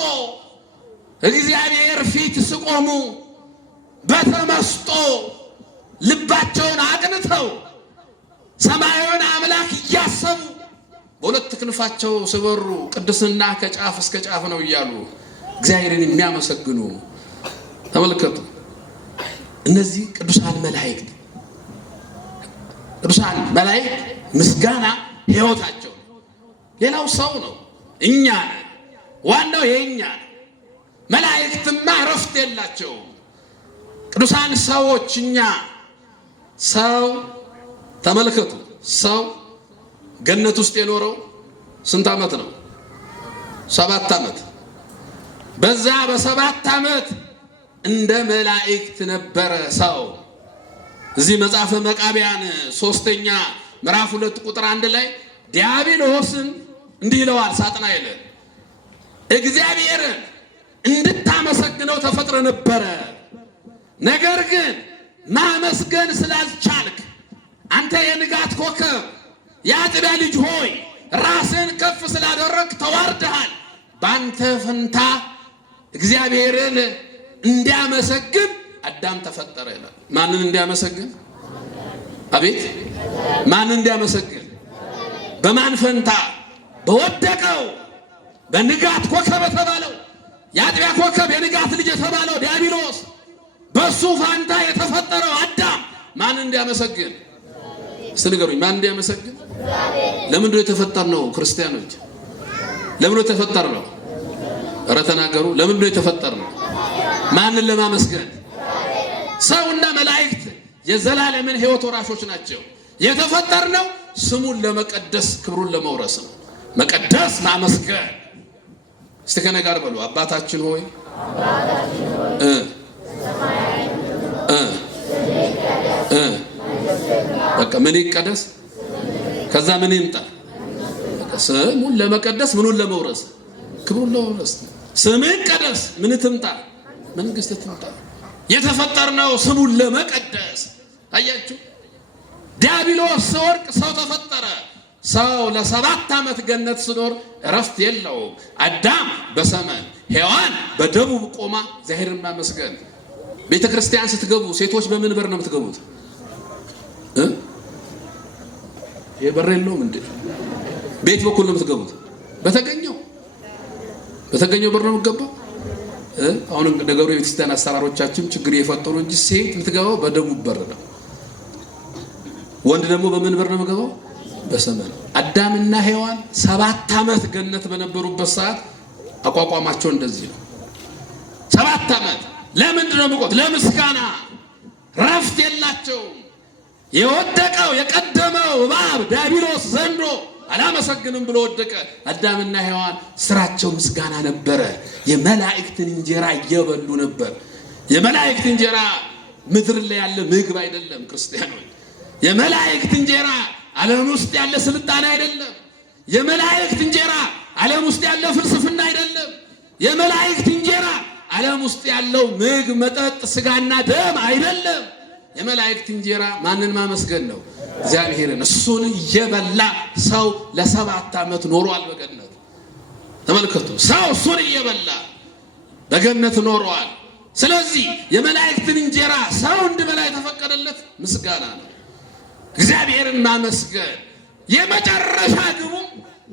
እግዚአብሔር ፊት ሲቆሙ በተመስጦ ልባቸውን አቅንተው ሰማያዊውን አምላክ እያሰቡ በሁለት ክንፋቸው ሲበሩ ቅድስና ከጫፍ እስከ ጫፍ ነው እያሉ እግዚአብሔርን የሚያመሰግኑ ተመልከቱ። እነዚህ ቅዱሳን መላእክት ምስጋና ሕይወታቸው። ሌላው ሰው ነው፣ እኛ ነን። ዋናው የእኛ ነው። መላእክትማ እረፍት የላቸውም። ቅዱሳን ሰዎች እኛ ሰው ተመልከቱ። ሰው ገነት ውስጥ የኖረው ስንት ዓመት ነው? 7 ዓመት። በዛ በ7 ዓመት እንደ መላእክት ነበረ ሰው። እዚህ መጽሐፈ መቃብያን 3ኛ ምዕራፍ 2 ቁጥር 1 ላይ ዲያብሎስን እንዲህ ይለዋል ሳጥናኤል፣ እግዚአብሔርን እንድታመሰግነው ተፈጥረ ነበረ፣ ነገር ግን ማመስገን ስላልቻልክ አንተ የንጋት ኮከብ የአጥቢያ ልጅ ሆይ ራስን ከፍ ስላደረግ ተዋርደሃል። በአንተ ፈንታ እግዚአብሔርን እንዲያመሰግን አዳም ተፈጠረ ይላል። ማንን እንዲያመሰግን? አቤት ማንን እንዲያመሰግን? በማን ፈንታ? በወደቀው በንጋት ኮከብ የተባለው የአጥቢያ ኮከብ የንጋት ልጅ የተባለው ዲያብሎስ በሱ ፋንታ የተፈጠረው አዳም ማንን እንዲያመሰግን? እስቲ ንገሩኝ፣ ማንን እንዲያመሰግን? ለምንድን ነው የተፈጠርነው? ክርስቲያኖች ለምን የተፈጠርነው? ኧረ ተናገሩ። ለምን የተፈጠርነው? ማንን ለማመስገን? ሰውና መላእክት የዘላለምን ሕይወት ወራሾች ናቸው። የተፈጠርነው ስሙን ለመቀደስ ክብሩን ለመውረስ ነው። መቀደስ ማመስገን። እስቲ ከኔ ጋር በሉ አባታችን ሆይ በቃ ምን ይቀደስ? ከዛ ምን ይምጣ? ስሙን ለመቀደስ ምኑን ለመውረስ? ክብሩን ለመውረስ። ስም ይቀደስ፣ ምን ትምጣ? መንግስት ትምጣ። የተፈጠርነው ስሙን ለመቀደስ። አያችሁ፣ ዲያብሎስ ሲወድቅ ሰው ተፈጠረ። ሰው ለ7 ዓመት ገነት ሲኖር እረፍት የለውም። አዳም በሰሜን ሔዋን በደቡብ ቆማ እግዚአብሔርን ማመስገን። ቤተ ክርስቲያን ስትገቡ ሴቶች በምን በር ነው የምትገቡት? የበር የለውም እንዴ? ቤት በኩል ነው የምትገቡት? በተገኘው በር ነው የምትገባው። አሁን ነገሩ የቤተክርስቲያን አሰራሮቻችን ችግር የፈጠሩ እንጂ ሴት የምትገባው በደቡብ በር ነው። ወንድ ደግሞ በምን በር ነው የምትገባው? በሰሜን። አዳምና ሔዋን 7 ዓመት ገነት በነበሩበት ሰዓት አቋቋማቸው እንደዚህ ነው። 7 ዓመት ለምንድን ነው የሚቆዩት? ለምስጋና። ረፍት የላቸውም። የወደቀው የቀደመው እባብ ዲያብሎስ ዘንዶ አላመሰግንም ብሎ ወደቀ። አዳምና ሔዋን ስራቸው ምስጋና ነበረ። የመላእክትን እንጀራ እየበሉ ነበር። የመላእክት እንጀራ ምድር ላይ ያለ ምግብ አይደለም ክርስቲያኖች። የመላእክት እንጀራ ዓለም ውስጥ ያለ ስልጣኔ አይደለም። የመላእክት እንጀራ ዓለም ውስጥ ያለ ፍልስፍና አይደለም። የመላእክት እንጀራ ዓለም ውስጥ ያለው ምግብ፣ መጠጥ፣ ስጋና ደም አይደለም። የመላእክት እንጀራ ማንን ማመስገን ነው? እግዚአብሔርን። እሱን እየበላ ሰው ለ7 ዓመት ኖሯል በገነት። ተመልከቱ፣ ሰው እሱን እየበላ በገነት ኖሯል። ስለዚህ የመላእክትን እንጀራ ሰው እንዲበላ የተፈቀደለት ምስጋና ነው። እግዚአብሔርን ማመስገን የመጨረሻ ግቡ።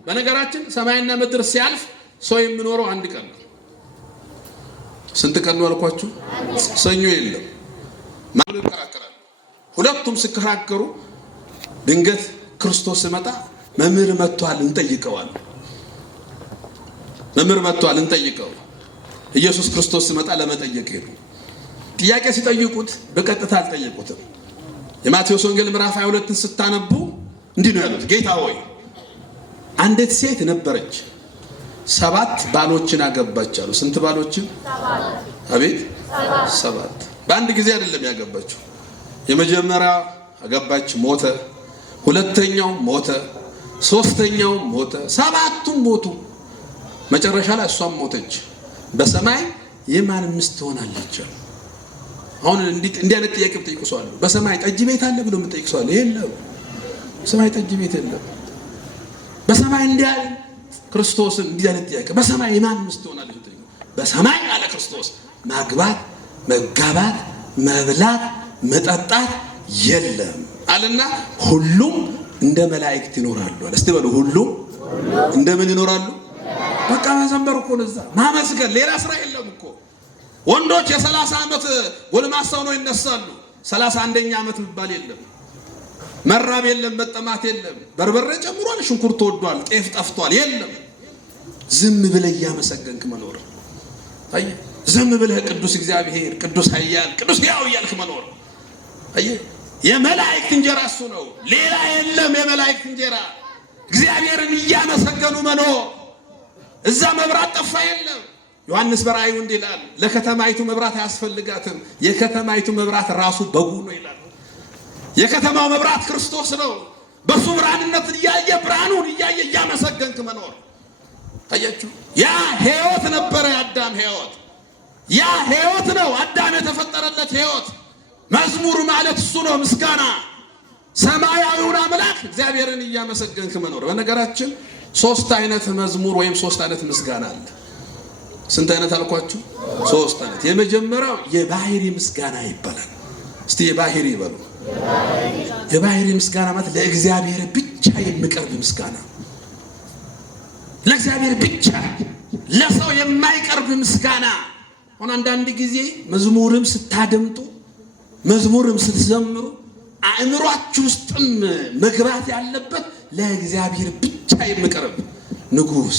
በነገራችን ሰማይና ምድር ሲያልፍ ሰው የሚኖረው 1 ቀን ነው። ስንት ቀን ነው አልኳችሁ? ሰኞ የለም። ማን ይከራከራል? ሁለቱም ሲከራከሩ ድንገት ክርስቶስ ሲመጣ መምህር መጥቷል እንጠይቀዋል። መምህር መጥቷል እንጠይቀው። ኢየሱስ ክርስቶስ ሲመጣ ለመጠየቅ ሄዱ። ጥያቄ ሲጠይቁት በቀጥታ አልጠየቁትም። የማቴዎስ ወንጌል ምዕራፍ 22ን ስታነቡ እንዲህ ነው ያሉት። ጌታ ሆይ አንዲት ሴት ነበረች 7 ባሎችን አገባች አሉ። ስንት ባሎችን? አቤት 7። በአንድ ጊዜ አይደለም ያገባችው። የመጀመሪያ አገባች፣ ሞተ። ሁለተኛው ሞተ፣ ሶስተኛው ሞተ፣ 7ቱም ሞቱ። መጨረሻ ላይ እሷም ሞተች። በሰማይ የማን ሚስት ትሆናለች? አሁን እንዲህ አይነት ጥያቄ ብትጠይቁ ሰው አለ። በሰማይ ጠጅ ቤት አለ ብሎ የምትጠይቁ ሰው አለ። የለም፣ በሰማይ ጠጅ ቤት የለም። በሰማይ እንዲህ አለ ክርስቶስን እንዲህ አይነት ጥያቄ በሰማይ የማን ሚስት ትሆናለች? በሰማይ አለ ክርስቶስ ማግባት፣ መጋባት፣ መብላት፣ መጠጣት የለም አለና ሁሉም እንደ መላእክት ይኖራሉ አለ። እስቲ በሉ ሁሉም እንደምን ይኖራሉ? በቃ መዘመር እኮ ነው። እዛ ማመስገን፣ ሌላ ስራ የለም እኮ። ወንዶች የ30 ዓመት ጎልማሳ ሆነው ይነሳሉ። 31ኛ ዓመት የሚባል የለም። መራብ የለም፣ መጠማት የለም። በርበሬ ጨምሯል፣ ሽንኩርት ተወዷል፣ ጤፍ ጠፍቷል፣ የለም። ዝም ብለህ እያመሰገንክ መኖር። አይ ዝም ብለህ ቅዱስ እግዚአብሔር፣ ቅዱስ ኃያል፣ ቅዱስ ሕያው እያልክ መኖር። አይ የመላእክት እንጀራ እሱ ነው፣ ሌላ የለም። የመላእክት እንጀራ እግዚአብሔርን እያመሰገኑ መኖር። እዛ መብራት ጠፋ የለም። ዮሐንስ በራእዩ እንዲህ ይላል፣ ለከተማይቱ መብራት አያስፈልጋትም፣ የከተማይቱ መብራት ራሱ በጉ ነው ይላል። የከተማው መብራት ክርስቶስ ነው። በሱ ብርሃንነት እያየ ብርሃኑን እያየ እያመሰገንክ መኖር። አያችሁ፣ ያ ሕይወት ነበረ የአዳም ሕይወት። ያ ሕይወት ነው አዳም የተፈጠረለት ሕይወት። መዝሙር ማለት እሱ ነው፣ ምስጋና። ሰማያዊውን አምላክ እግዚአብሔርን እያመሰገንክ መኖር። በነገራችን 3 አይነት መዝሙር ወይም 3 አይነት ምስጋና አለ። ስንት አይነት አልኳችሁ? 3 አይነት። የመጀመሪያው የባህሪ ምስጋና ይባላል። እስቲ የባህሪ ይበሉ። የባህሪ ምስጋና ማለት ለእግዚአብሔር ብቻ የሚቀርብ ምስጋና፣ ለእግዚአብሔር ብቻ፣ ለሰው የማይቀርብ ምስጋና። አሁን አንዳንድ ጊዜ መዝሙርም ስታደምጡ መዝሙርም ስትዘምሩ አእምሯችሁ ውስጥም መግባት ያለበት ለእግዚአብሔር ብቻ የሚቀርብ ንጉሥ፣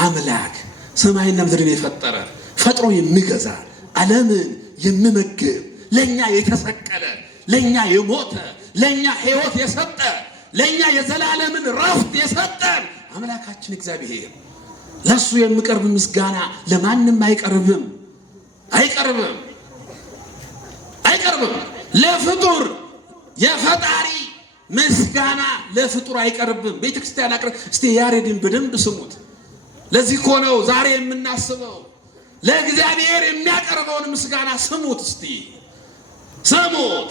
አምላክ ሰማይና ምድርን የፈጠረ ፈጥሮ የሚገዛ ዓለምን የሚመግብ ለኛ የተሰቀለ ለኛ የሞተ ለኛ ሕይወት የሰጠ ለኛ የዘላለምን ረፍት የሰጠን አምላካችን እግዚአብሔር ለሱ የሚቀርብ ምስጋና ለማንም አይቀርብም። ለፍጡር የፈጣሪ ምስጋና ለፍጡር አይቀርብም። ቤተክርስቲያን አቅርብ እስቲ ያሬድን በደንብ ስሙት። ለዚህ እኮ ነው ዛሬ የምናስበው ለእግዚአብሔር የሚያቀርበውን ምስጋና ስሙት። እስቲ ስሙት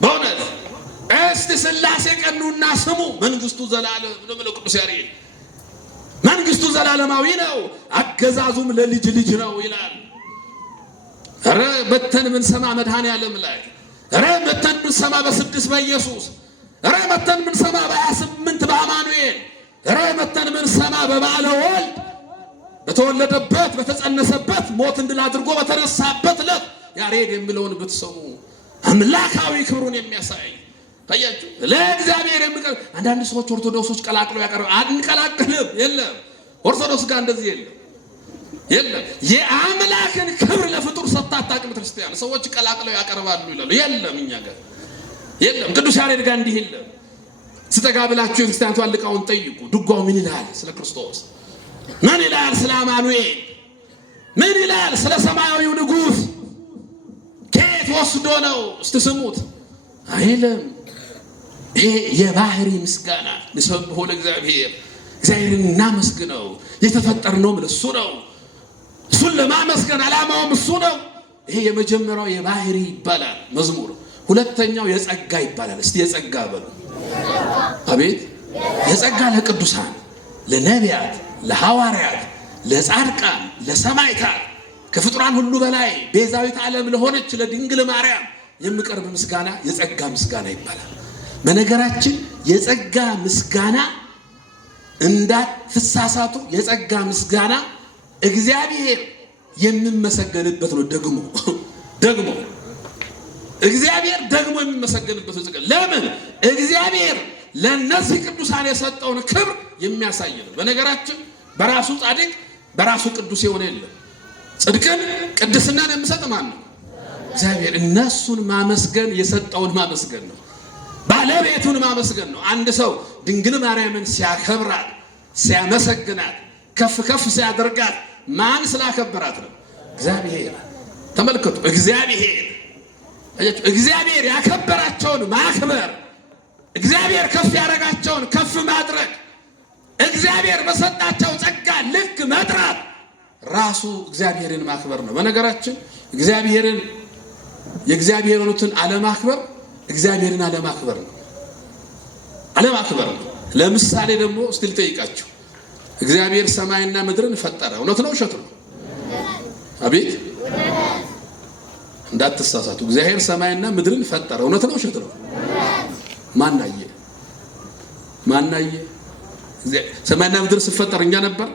በእውነት እስቲ ሥላሴ ቀኑና ስሙ። መንግስቱ ዘላለም ነው ቅዱስ ያሬድ። መንግስቱ ዘላለማዊ ነው፣ አገዛዙም ለልጅ ልጅ ነው ይላል። ኧረ መተን ምንሰማ መድኃኔዓለም ላይ፣ ኧረ መተን ምንሰማ በስድስት በኢየሱስ፣ ኧረ መተን ምንሰማ በ28 በአማኑኤል፣ ኧረ መተን ምንሰማ በበዓለ ወልድ በተወለደበት በተጸነሰበት ሞትን ድል አድርጎ በተነሳበት ዕለት ያሬድ የሚለውን ብትሰሙ አምላካዊ ክብሩን የሚያሳይ ታያችሁ። ለእግዚአብሔር የሚቀርብ አንዳንድ ሰዎች ኦርቶዶክሶች ቀላቅለው ያቀርባሉ። አንቀላቅልም። የለም ኦርቶዶክስ ጋር እንደዚህ የለም። የአምላክን ክብር ለፍጡር ሰጥታ አታውቅም ክርስቲያን። ሰዎች ቀላቅለው ያቀርባሉ ይላሉ። የለም እኛ ጋር የለም። ቅዱስ ያሬድ ጋር እንዲህ የለም። ስተጋ ብላችሁ የክርስቲያኗን ሊቃውንት ጠይቁ። ድጓው ምን ይላል ስለ ክርስቶስ? ምን ይላል ስለ አማኑኤል? ምን ይላል ስለ ሰማያዊው ንጉሥ? ከየት ወስዶ ነው? እስቲ ስሙት። አይልም። ይሄ የባህሪ ምስጋና ንሰብሖ ለእግዚአብሔር፣ እግዚአብሔርን እናመስግነው። የተፈጠርነውም ለእሱ ነው። እሱን ለማመስገን ዓላማውም እሱ ነው። ይሄ የመጀመሪያው የባህሪ ይባላል መዝሙር። ሁለተኛው የጸጋ ይባላል። እስቲ የጸጋ በሉ። አቤት የጸጋ ለቅዱሳን ለነቢያት ለሐዋርያት ለጻድቃን ለሰማዕታት ከፍጡራን ሁሉ በላይ ቤዛዊት ዓለም ለሆነች ለድንግል ማርያም የሚቀርብ ምስጋና የጸጋ ምስጋና ይባላል። በነገራችን የጸጋ ምስጋና እንዳትሳሳቱ፣ የጸጋ ምስጋና እግዚአብሔር የሚመሰገንበት ነው። ደግሞ እግዚአብሔር ደግሞ የሚመሰገንበት ነው። ለምን? እግዚአብሔር ለነዚህ ቅዱሳን የሰጠውን ክብር የሚያሳይ ነው። በነገራችን በራሱ ጻድቅ በራሱ ቅዱስ የሆነ የለም። ጽድቅን ቅድስናን የሚሰጥ ማን ነው? እግዚአብሔር። እነሱን ማመስገን የሰጠውን ማመስገን ነው። ባለቤቱን ማመስገን ነው። አንድ ሰው ድንግል ማርያምን ሲያከብራት ሲያመሰግናት ከፍ ከፍ ሲያደርጋት ማን ስላከበራት ነው? እግዚአብሔር። ተመልከቱ፣ እግዚአብሔር ያከበራቸውን ማክበር፣ እግዚአብሔር ከፍ ያደረጋቸውን ከፍ ማድረግ፣ እግዚአብሔር በሰጣቸው ጸጋ ልክ መጥራት ራሱ እግዚአብሔርን ማክበር ነው። በነገራችን የእግዚአብሔርን አለማክበር እግዚአብሔርን አለማክበር ነው። ለምሳሌ ደግሞ እስቲ ልጠይቃችሁ፣ እግዚአብሔር ሰማይና ምድርን ፈጠረ። እውነት ነው ውሸት ነው? አቤት እንዳትሳሳቱ። እግዚአብሔር ሰማይና ምድርን ፈጠረ። እውነት ነው ውሸት ነው? ማናየ? ሰማይና ምድር ሲፈጠር እኛ ነበር?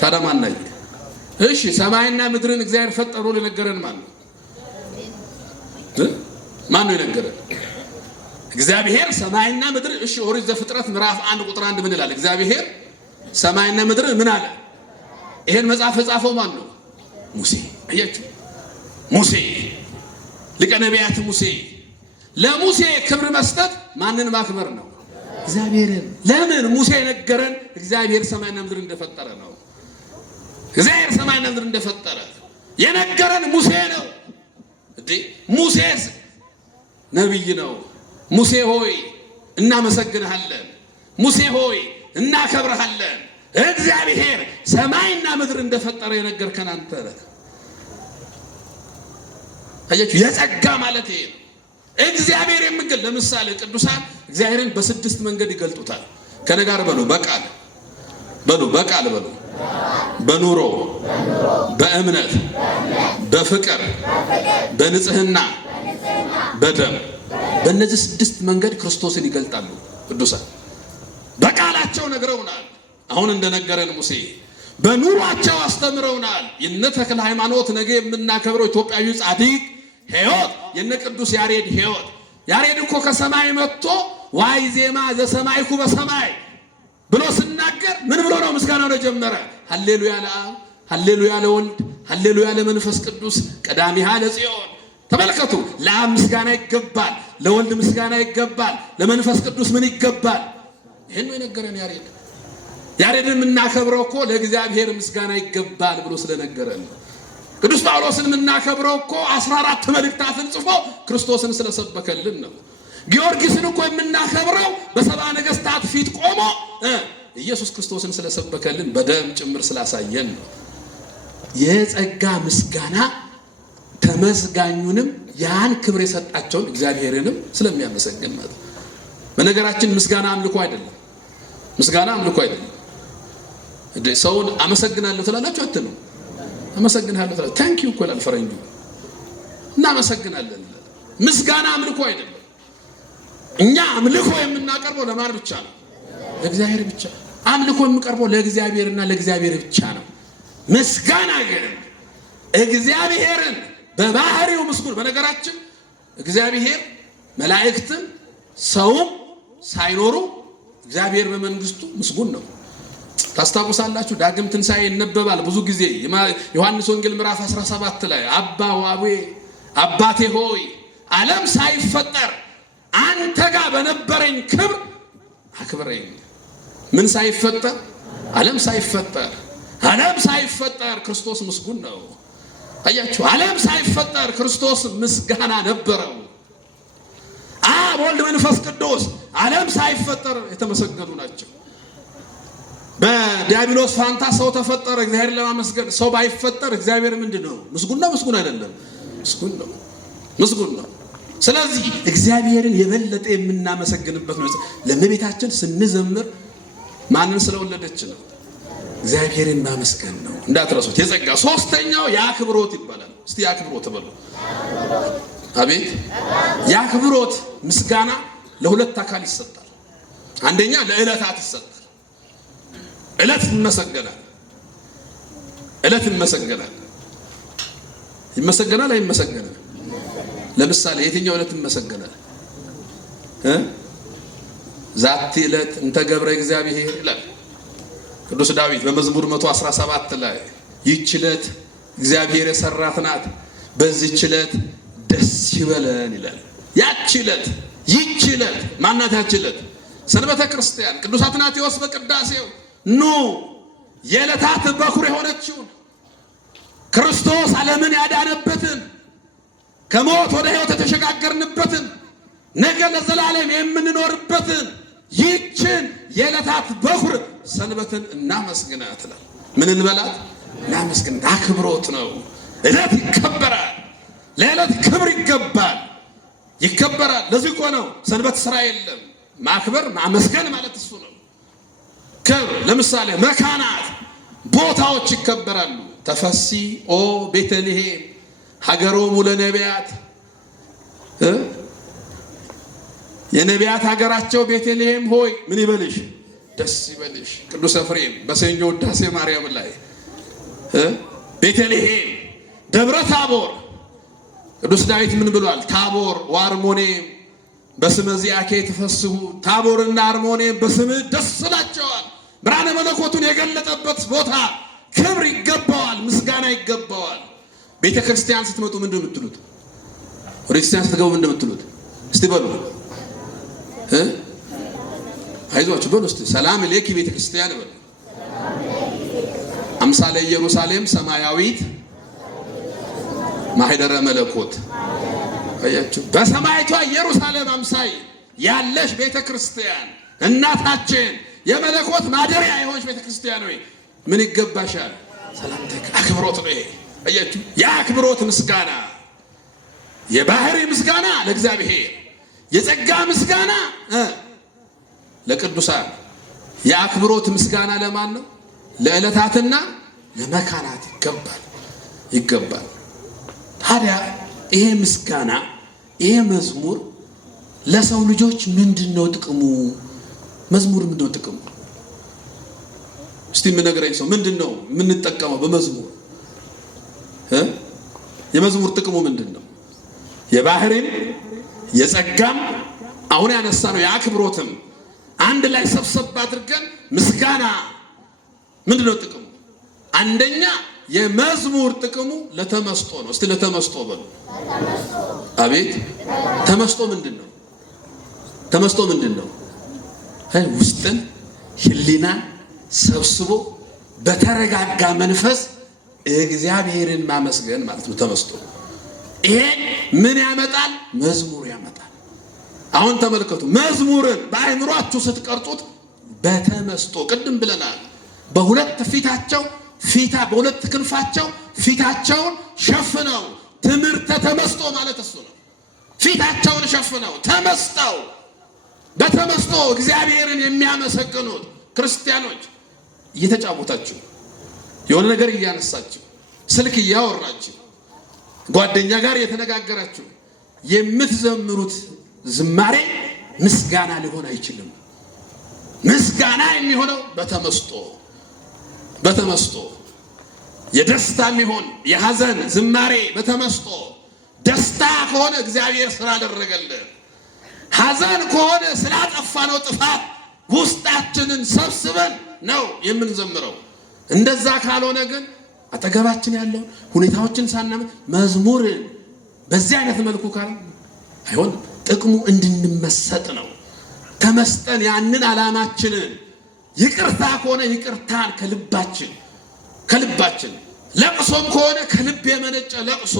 ታዲያ ማናየ? እሺ ሰማይና ምድርን እግዚአብሔር ፈጠሩ ለነገረን ማን ነው? ማን ነው የነገረን? እግዚአብሔር ሰማይና ምድር። እሺ ኦሪት ዘፍጥረት ምዕራፍ 1 ቁጥር 1 ምን ይላል? እግዚአብሔር ሰማይና ምድር ምን አለ? ይሄን መጽሐፍ የጻፈው ማን ነው? ሙሴ። አያችሁ፣ ሙሴ ሊቀ ነቢያት ሙሴ። ለሙሴ ክብር መስጠት ማንን ማክበር ነው? እግዚአብሔርን። ለምን? ሙሴ የነገረን እግዚአብሔር ሰማይና ምድር እንደፈጠረ ነው። እግዚአብሔር ሰማይና ምድር እንደፈጠረ የነገረን ሙሴ ነው። ሙሴ ነቢይ ነው። ሙሴ ሆይ እናመሰግንሃለን፣ ሙሴ ሆይ እናከብርሃለን። እግዚአብሔር ሰማይና ምድር እንደፈጠረ የነገርከን አንተ ነህ። አያችሁ፣ የጸጋ ማለት ይሄ ነው። እግዚአብሔር የሚገል ለምሳሌ ቅዱሳን እግዚአብሔርን በስድስት መንገድ ይገልጡታል። ከነጋር በሉ፣ በቃል በሉ፣ በኑሮ፣ በእምነት፣ በፍቅር፣ በንጽህና፣ በደም። በእነዚህ ስድስት መንገድ ክርስቶስን ይገልጣሉ ቅዱሳን። በቃላቸው ነግረውናል፣ አሁን እንደነገረን ሙሴ። በኑሯቸው አስተምረውናል። የነ ተክለ ሃይማኖት ነገ የምናከብረው ኢትዮጵያዊ ጻድቅ ሕይወት፣ የነ ቅዱስ ያሬድ ሕይወት። ያሬድ እኮ ከሰማይ መጥቶ ዋይ ዜማ ዘሰማይኩ በሰማይ ብሎ ሲናገር ምን ብሎ ነው ምስጋናውን የጀመረ? ሃሌሉያ ለአብ፣ ሃሌሉያ ለወልድ፣ ሃሌሉያ ለመንፈስ ቅዱስ ቀዳሚሃ ለጽዮን። ተመልከቱ፣ ለአብ ምስጋና ይገባል፣ ለወልድ ምስጋና ይገባል፣ ለመንፈስ ቅዱስ ምን ይገባል? ይሄን ነው የነገረን ያሬድ። ያሬድን የምናከብረው እኮ ለእግዚአብሔር ምስጋና ይገባል ብሎ ስለነገረን ነው። ቅዱስ ጳውሎስን የምናከብረው እኮ 14 መልእክታትን ጽፎ ክርስቶስን ስለሰበከልን ነው። ጊዮርጊስን እኮ የምናከብረው በሰባ ነገሥታት ፊት ቆሞ ኢየሱስ ክርስቶስን ስለሰበከልን በደም ጭምር ስላሳየን ነው። የጸጋ ምስጋና ተመስጋኙንም ያን ክብር የሰጣቸውን እግዚአብሔርንም ስለሚያመሰግን ነው። በነገራችን ምስጋና አምልኮ አይደለም። ምስጋና አምልኮ አይደለም። ሰውን አመሰግናለሁ ትላላችሁ አትሉ? አመሰግናለሁ ትላላችሁ። ታንክ ዩ እኮ ይላል ፈረንጁ። እናመሰግናለን። ምስጋና አምልኮ አይደለም። እኛ አምልኮ የምናቀርበው ለማን ብቻ ነው? ለእግዚአብሔር ብቻ። አምልኮ የሚቀርበው ለእግዚአብሔርና ለእግዚአብሔር ብቻ ነው። ምስጋና ግን እግዚአብሔርን በባህሪው ምስጉን። በነገራችን እግዚአብሔር መላእክትም ሰውም ሳይኖሩ እግዚአብሔር በመንግስቱ ምስጉን ነው። ታስታውሳላችሁ፣ ዳግም ትንሣኤ ይነበባል ብዙ ጊዜ። ዮሐንስ ወንጌል ምዕራፍ 17 ላይ አባቴ ሆይ ዓለም ሳይፈጠር አንተ ጋር በነበረኝ ክብር አክብረኝ። ምን ሳይፈጠር? ዓለም ሳይፈጠር። ዓለም ሳይፈጠር ክርስቶስ ምስጉን ነው። አያችሁ፣ ዓለም ሳይፈጠር ክርስቶስ ምስጋና ነበረው። አብ ወልድ መንፈስ ቅዱስ ዓለም ሳይፈጠር የተመሰገኑ ናቸው። በዲያብሎስ ፋንታ ሰው ተፈጠረ እግዚአብሔር ለማመስገን። ሰው ባይፈጠር እግዚአብሔር ምንድን ነው? ምስጉን ነው? ምስጉን አይደለም? ምስጉን ነው። ምስጉን ነው። ስለዚህ እግዚአብሔርን የበለጠ የምናመሰግንበት ነው። ለእመቤታችን ስንዘምር ማንን ስለወለደች ነው? እግዚአብሔርን ማመስገን ነው። እንዳትረሱት። የጸጋ ሶስተኛው የአክብሮት ይባላል። እስቲ የአክብሮት በሉ። አቤት! የአክብሮት ምስጋና ለሁለት አካል ይሰጣል። አንደኛ ለዕለታት ይሰጣል። ዕለት ይመሰገናል። ዕለት ይመሰገናል። ይመሰገናል አይመሰገናል? ለምሳሌ የትኛው ዕለት ይመሰገናል? ዛቲ ዕለት እንተ ገብረ እግዚአብሔር ይላል ቅዱስ ዳዊት በመዝሙር 117 ላይ ይህች ዕለት እግዚአብሔር የሰራት ናት፣ በዚህች ዕለት ደስ ይበለን ይላል። ያቺ ዕለት ይህች ዕለት ማናት? ያቺ ዕለት ሰንበተ ክርስቲያን ቅዱስ አትናቴዎስ በቅዳሴው ኑ የዕለታት በኩር የሆነችውን ክርስቶስ ዓለምን ያዳነበትን ከሞት ወደ ሕይወት የተሸጋገርንበትን ነገ ለዘላለም የምንኖርበትን ይህችን የዕለታት በኩር ሰንበትን እናመስግናት ይላል። ምን እንበላት? እናመስግናት። አክብሮት ነው። ዕለት ይከበራል። ለዕለት ክብር ይገባል፣ ይከበራል። ለዚህ እኮ ነው ሰንበት ስራ የለም። ማክበር ማመስገን ማለት እሱ ነው። ክብር ለምሳሌ መካናት ቦታዎች ይከበራሉ። ተፈሲ ኦ ቤተልሔም ሀገሮሙ ለነቢያት፣ የነቢያት ሀገራቸው ቤተልሔም ሆይ ምን ይበልሽ? ደስ ይበልሽ። ቅዱስ ኤፍሬም በሰኞ ውዳሴ ማርያም ላይ ቤተልሔም ደብረ ታቦር፣ ቅዱስ ዳዊት ምን ብሏል? ታቦር ወአርሞኔም በስመ ዚአከ የተፈስሑ፣ ታቦርና አርሞኔም በስምህ ደስ ይላቸዋል። ብርሃነ መለኮቱን የገለጠበት ቦታ ክብር ይገባዋል፣ ምስጋና ይገባዋል። ቤተ ክርስቲያን ስትመጡ ምንድን ነው የምትሉት? ወደ ክርስቲያን ስትገቡ ምንድን ነው የምትሉት? እስቲ በሉ አይዟችሁ በሉ እስቲ። ሰላም ለኪ ቤተ ክርስቲያን በሉ። አምሳለ ኢየሩሳሌም ሰማያዊት ማህደረ መለኮት። አያችሁ፣ በሰማይቷ ኢየሩሳሌም አምሳይ ያለሽ ቤተ ክርስቲያን እናታችን የመለኮት ማደሪያ የሆነች ቤተ ክርስቲያን ወይ ምን ይገባሻል? ሰላምታ፣ አክብሮት ነው ይሄ። አያችሁ፣ የአክብሮት ምስጋና፣ የባህሪ ምስጋና ለእግዚአብሔር፣ የጸጋ ምስጋና ለቅዱሳን። የአክብሮት ምስጋና ለማን ነው? ለዕለታትና ለመካናት ይገባል፣ ይገባል። ታዲያ ይሄ ምስጋና፣ ይሄ መዝሙር ለሰው ልጆች ምንድነው ጥቅሙ? መዝሙር ምንድነው ጥቅሙ? እስቲ የምነግረኝ ሰው ምንድነው የምንጠቀመው በመዝሙር? የመዝሙር ጥቅሙ ምንድነው? የባህሪም የጸጋም አሁን ያነሳ ነው የአክብሮትም አንድ ላይ ሰብሰብ አድርገን ምስጋና ምንድነው ጥቅሙ? አንደኛ የመዝሙር ጥቅሙ ለተመስጦ ነው። እስቲ ለተመስጦ በሉ። አቤት ተመስጦ ምንድነው? ተመስጦ ምንድነው? ውስጥን ህሊናን ሰብስቦ በተረጋጋ መንፈስ እግዚአብሔርን ማመስገን ማለት ነው ተመስጦ። ይሄ ምን ያመጣል? መዝሙር ያመጣል። አሁን ተመልከቱ፣ መዝሙርን በአእምሯችሁ ስትቀርጹት በተመስጦ ቅድም ብለናል። በሁለት ክንፋቸው ፊታቸውን ሸፍነው ትምህርተ ተመስጦ ማለት እሱ ነው። ፊታቸውን ሸፍነው ተመስጠው በተመስጦ እግዚአብሔርን የሚያመሰግኑት ክርስቲያኖች እየተጫወታችሁ የሆነ ነገር እያነሳችሁ ስልክ እያወራችሁ ጓደኛ ጋር የተነጋገራችሁ የምትዘምሩት ዝማሬ ምስጋና ሊሆን አይችልም። ምስጋና የሚሆነው በተመስጦ የደስታ የሚሆን የሐዘን ዝማሬ በተመስጦ። ደስታ ከሆነ እግዚአብሔር ስላደረገልን፣ ሐዘን ከሆነ ስላጠፋነው ጥፋት ውስጣችንን ሰብስበን ነው የምንዘምረው። እንደዛ ካልሆነ ግን አጠገባችን ያለው ሁኔታዎችን ሳናምን መዝሙርን በዚህ አይነት መልኩ ካለ አይሆን። ጥቅሙ እንድንመሰጥ ነው። ተመስጠን ያንን ዓላማችንን ይቅርታ ከሆነ ይቅርታን ከልባችን ለቅሶም ከሆነ ከልብ የመነጨ ለቅሶ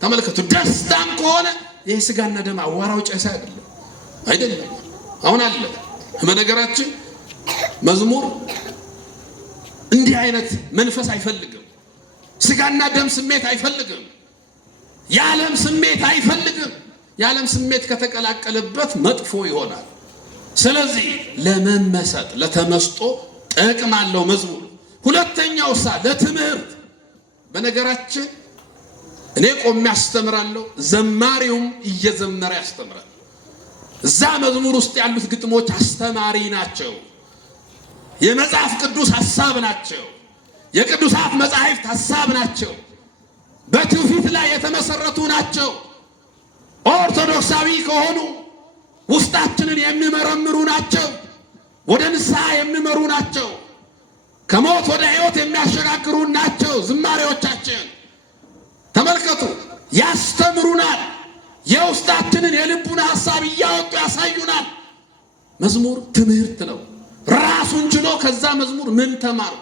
ተመልከቱ። ደስታም ከሆነ ይህ ስጋና ደም አዋራው ጨሳ አይደለም። አሁን አለ በነገራችን መዝሙር እንዲህ አይነት መንፈስ አይፈልግም። ስጋና ደም ስሜት አይፈልግም። የዓለም ስሜት አይፈልግም። የዓለም ስሜት ከተቀላቀለበት መጥፎ ይሆናል። ስለዚህ ለመመሰጥ ለተመስጦ ጥቅም አለው መዝሙር። ሁለተኛው ለትምህርት። በነገራችን እኔ ቆሜ ያስተምራለሁ፣ ዘማሪውም እየዘመረ ያስተምራል። እዛ መዝሙር ውስጥ ያሉት ግጥሞች አስተማሪ ናቸው። የመጽሐፍ ቅዱስ ሐሳብ ናቸው። የቅዱሳት መጻሕፍት ሐሳብ ናቸው። በትውፊት ላይ የተመሰረቱ ናቸው። ኦርቶዶክሳዊ ከሆኑ ውስጣችንን የሚመረምሩ ናቸው። ወደ ንስሐ የሚመሩ ናቸው። ከሞት ወደ ሕይወት የሚያሸጋግሩ ናቸው። ዝማሬዎቻችን ተመልከቱ፣ ያስተምሩናል። የውስጣችንን የልቡን ሐሳብ እያወጡ ያሳዩናል። መዝሙር ትምህርት ነው ራሱን ችሎ። ከዛ መዝሙር ምን ተማርኩ?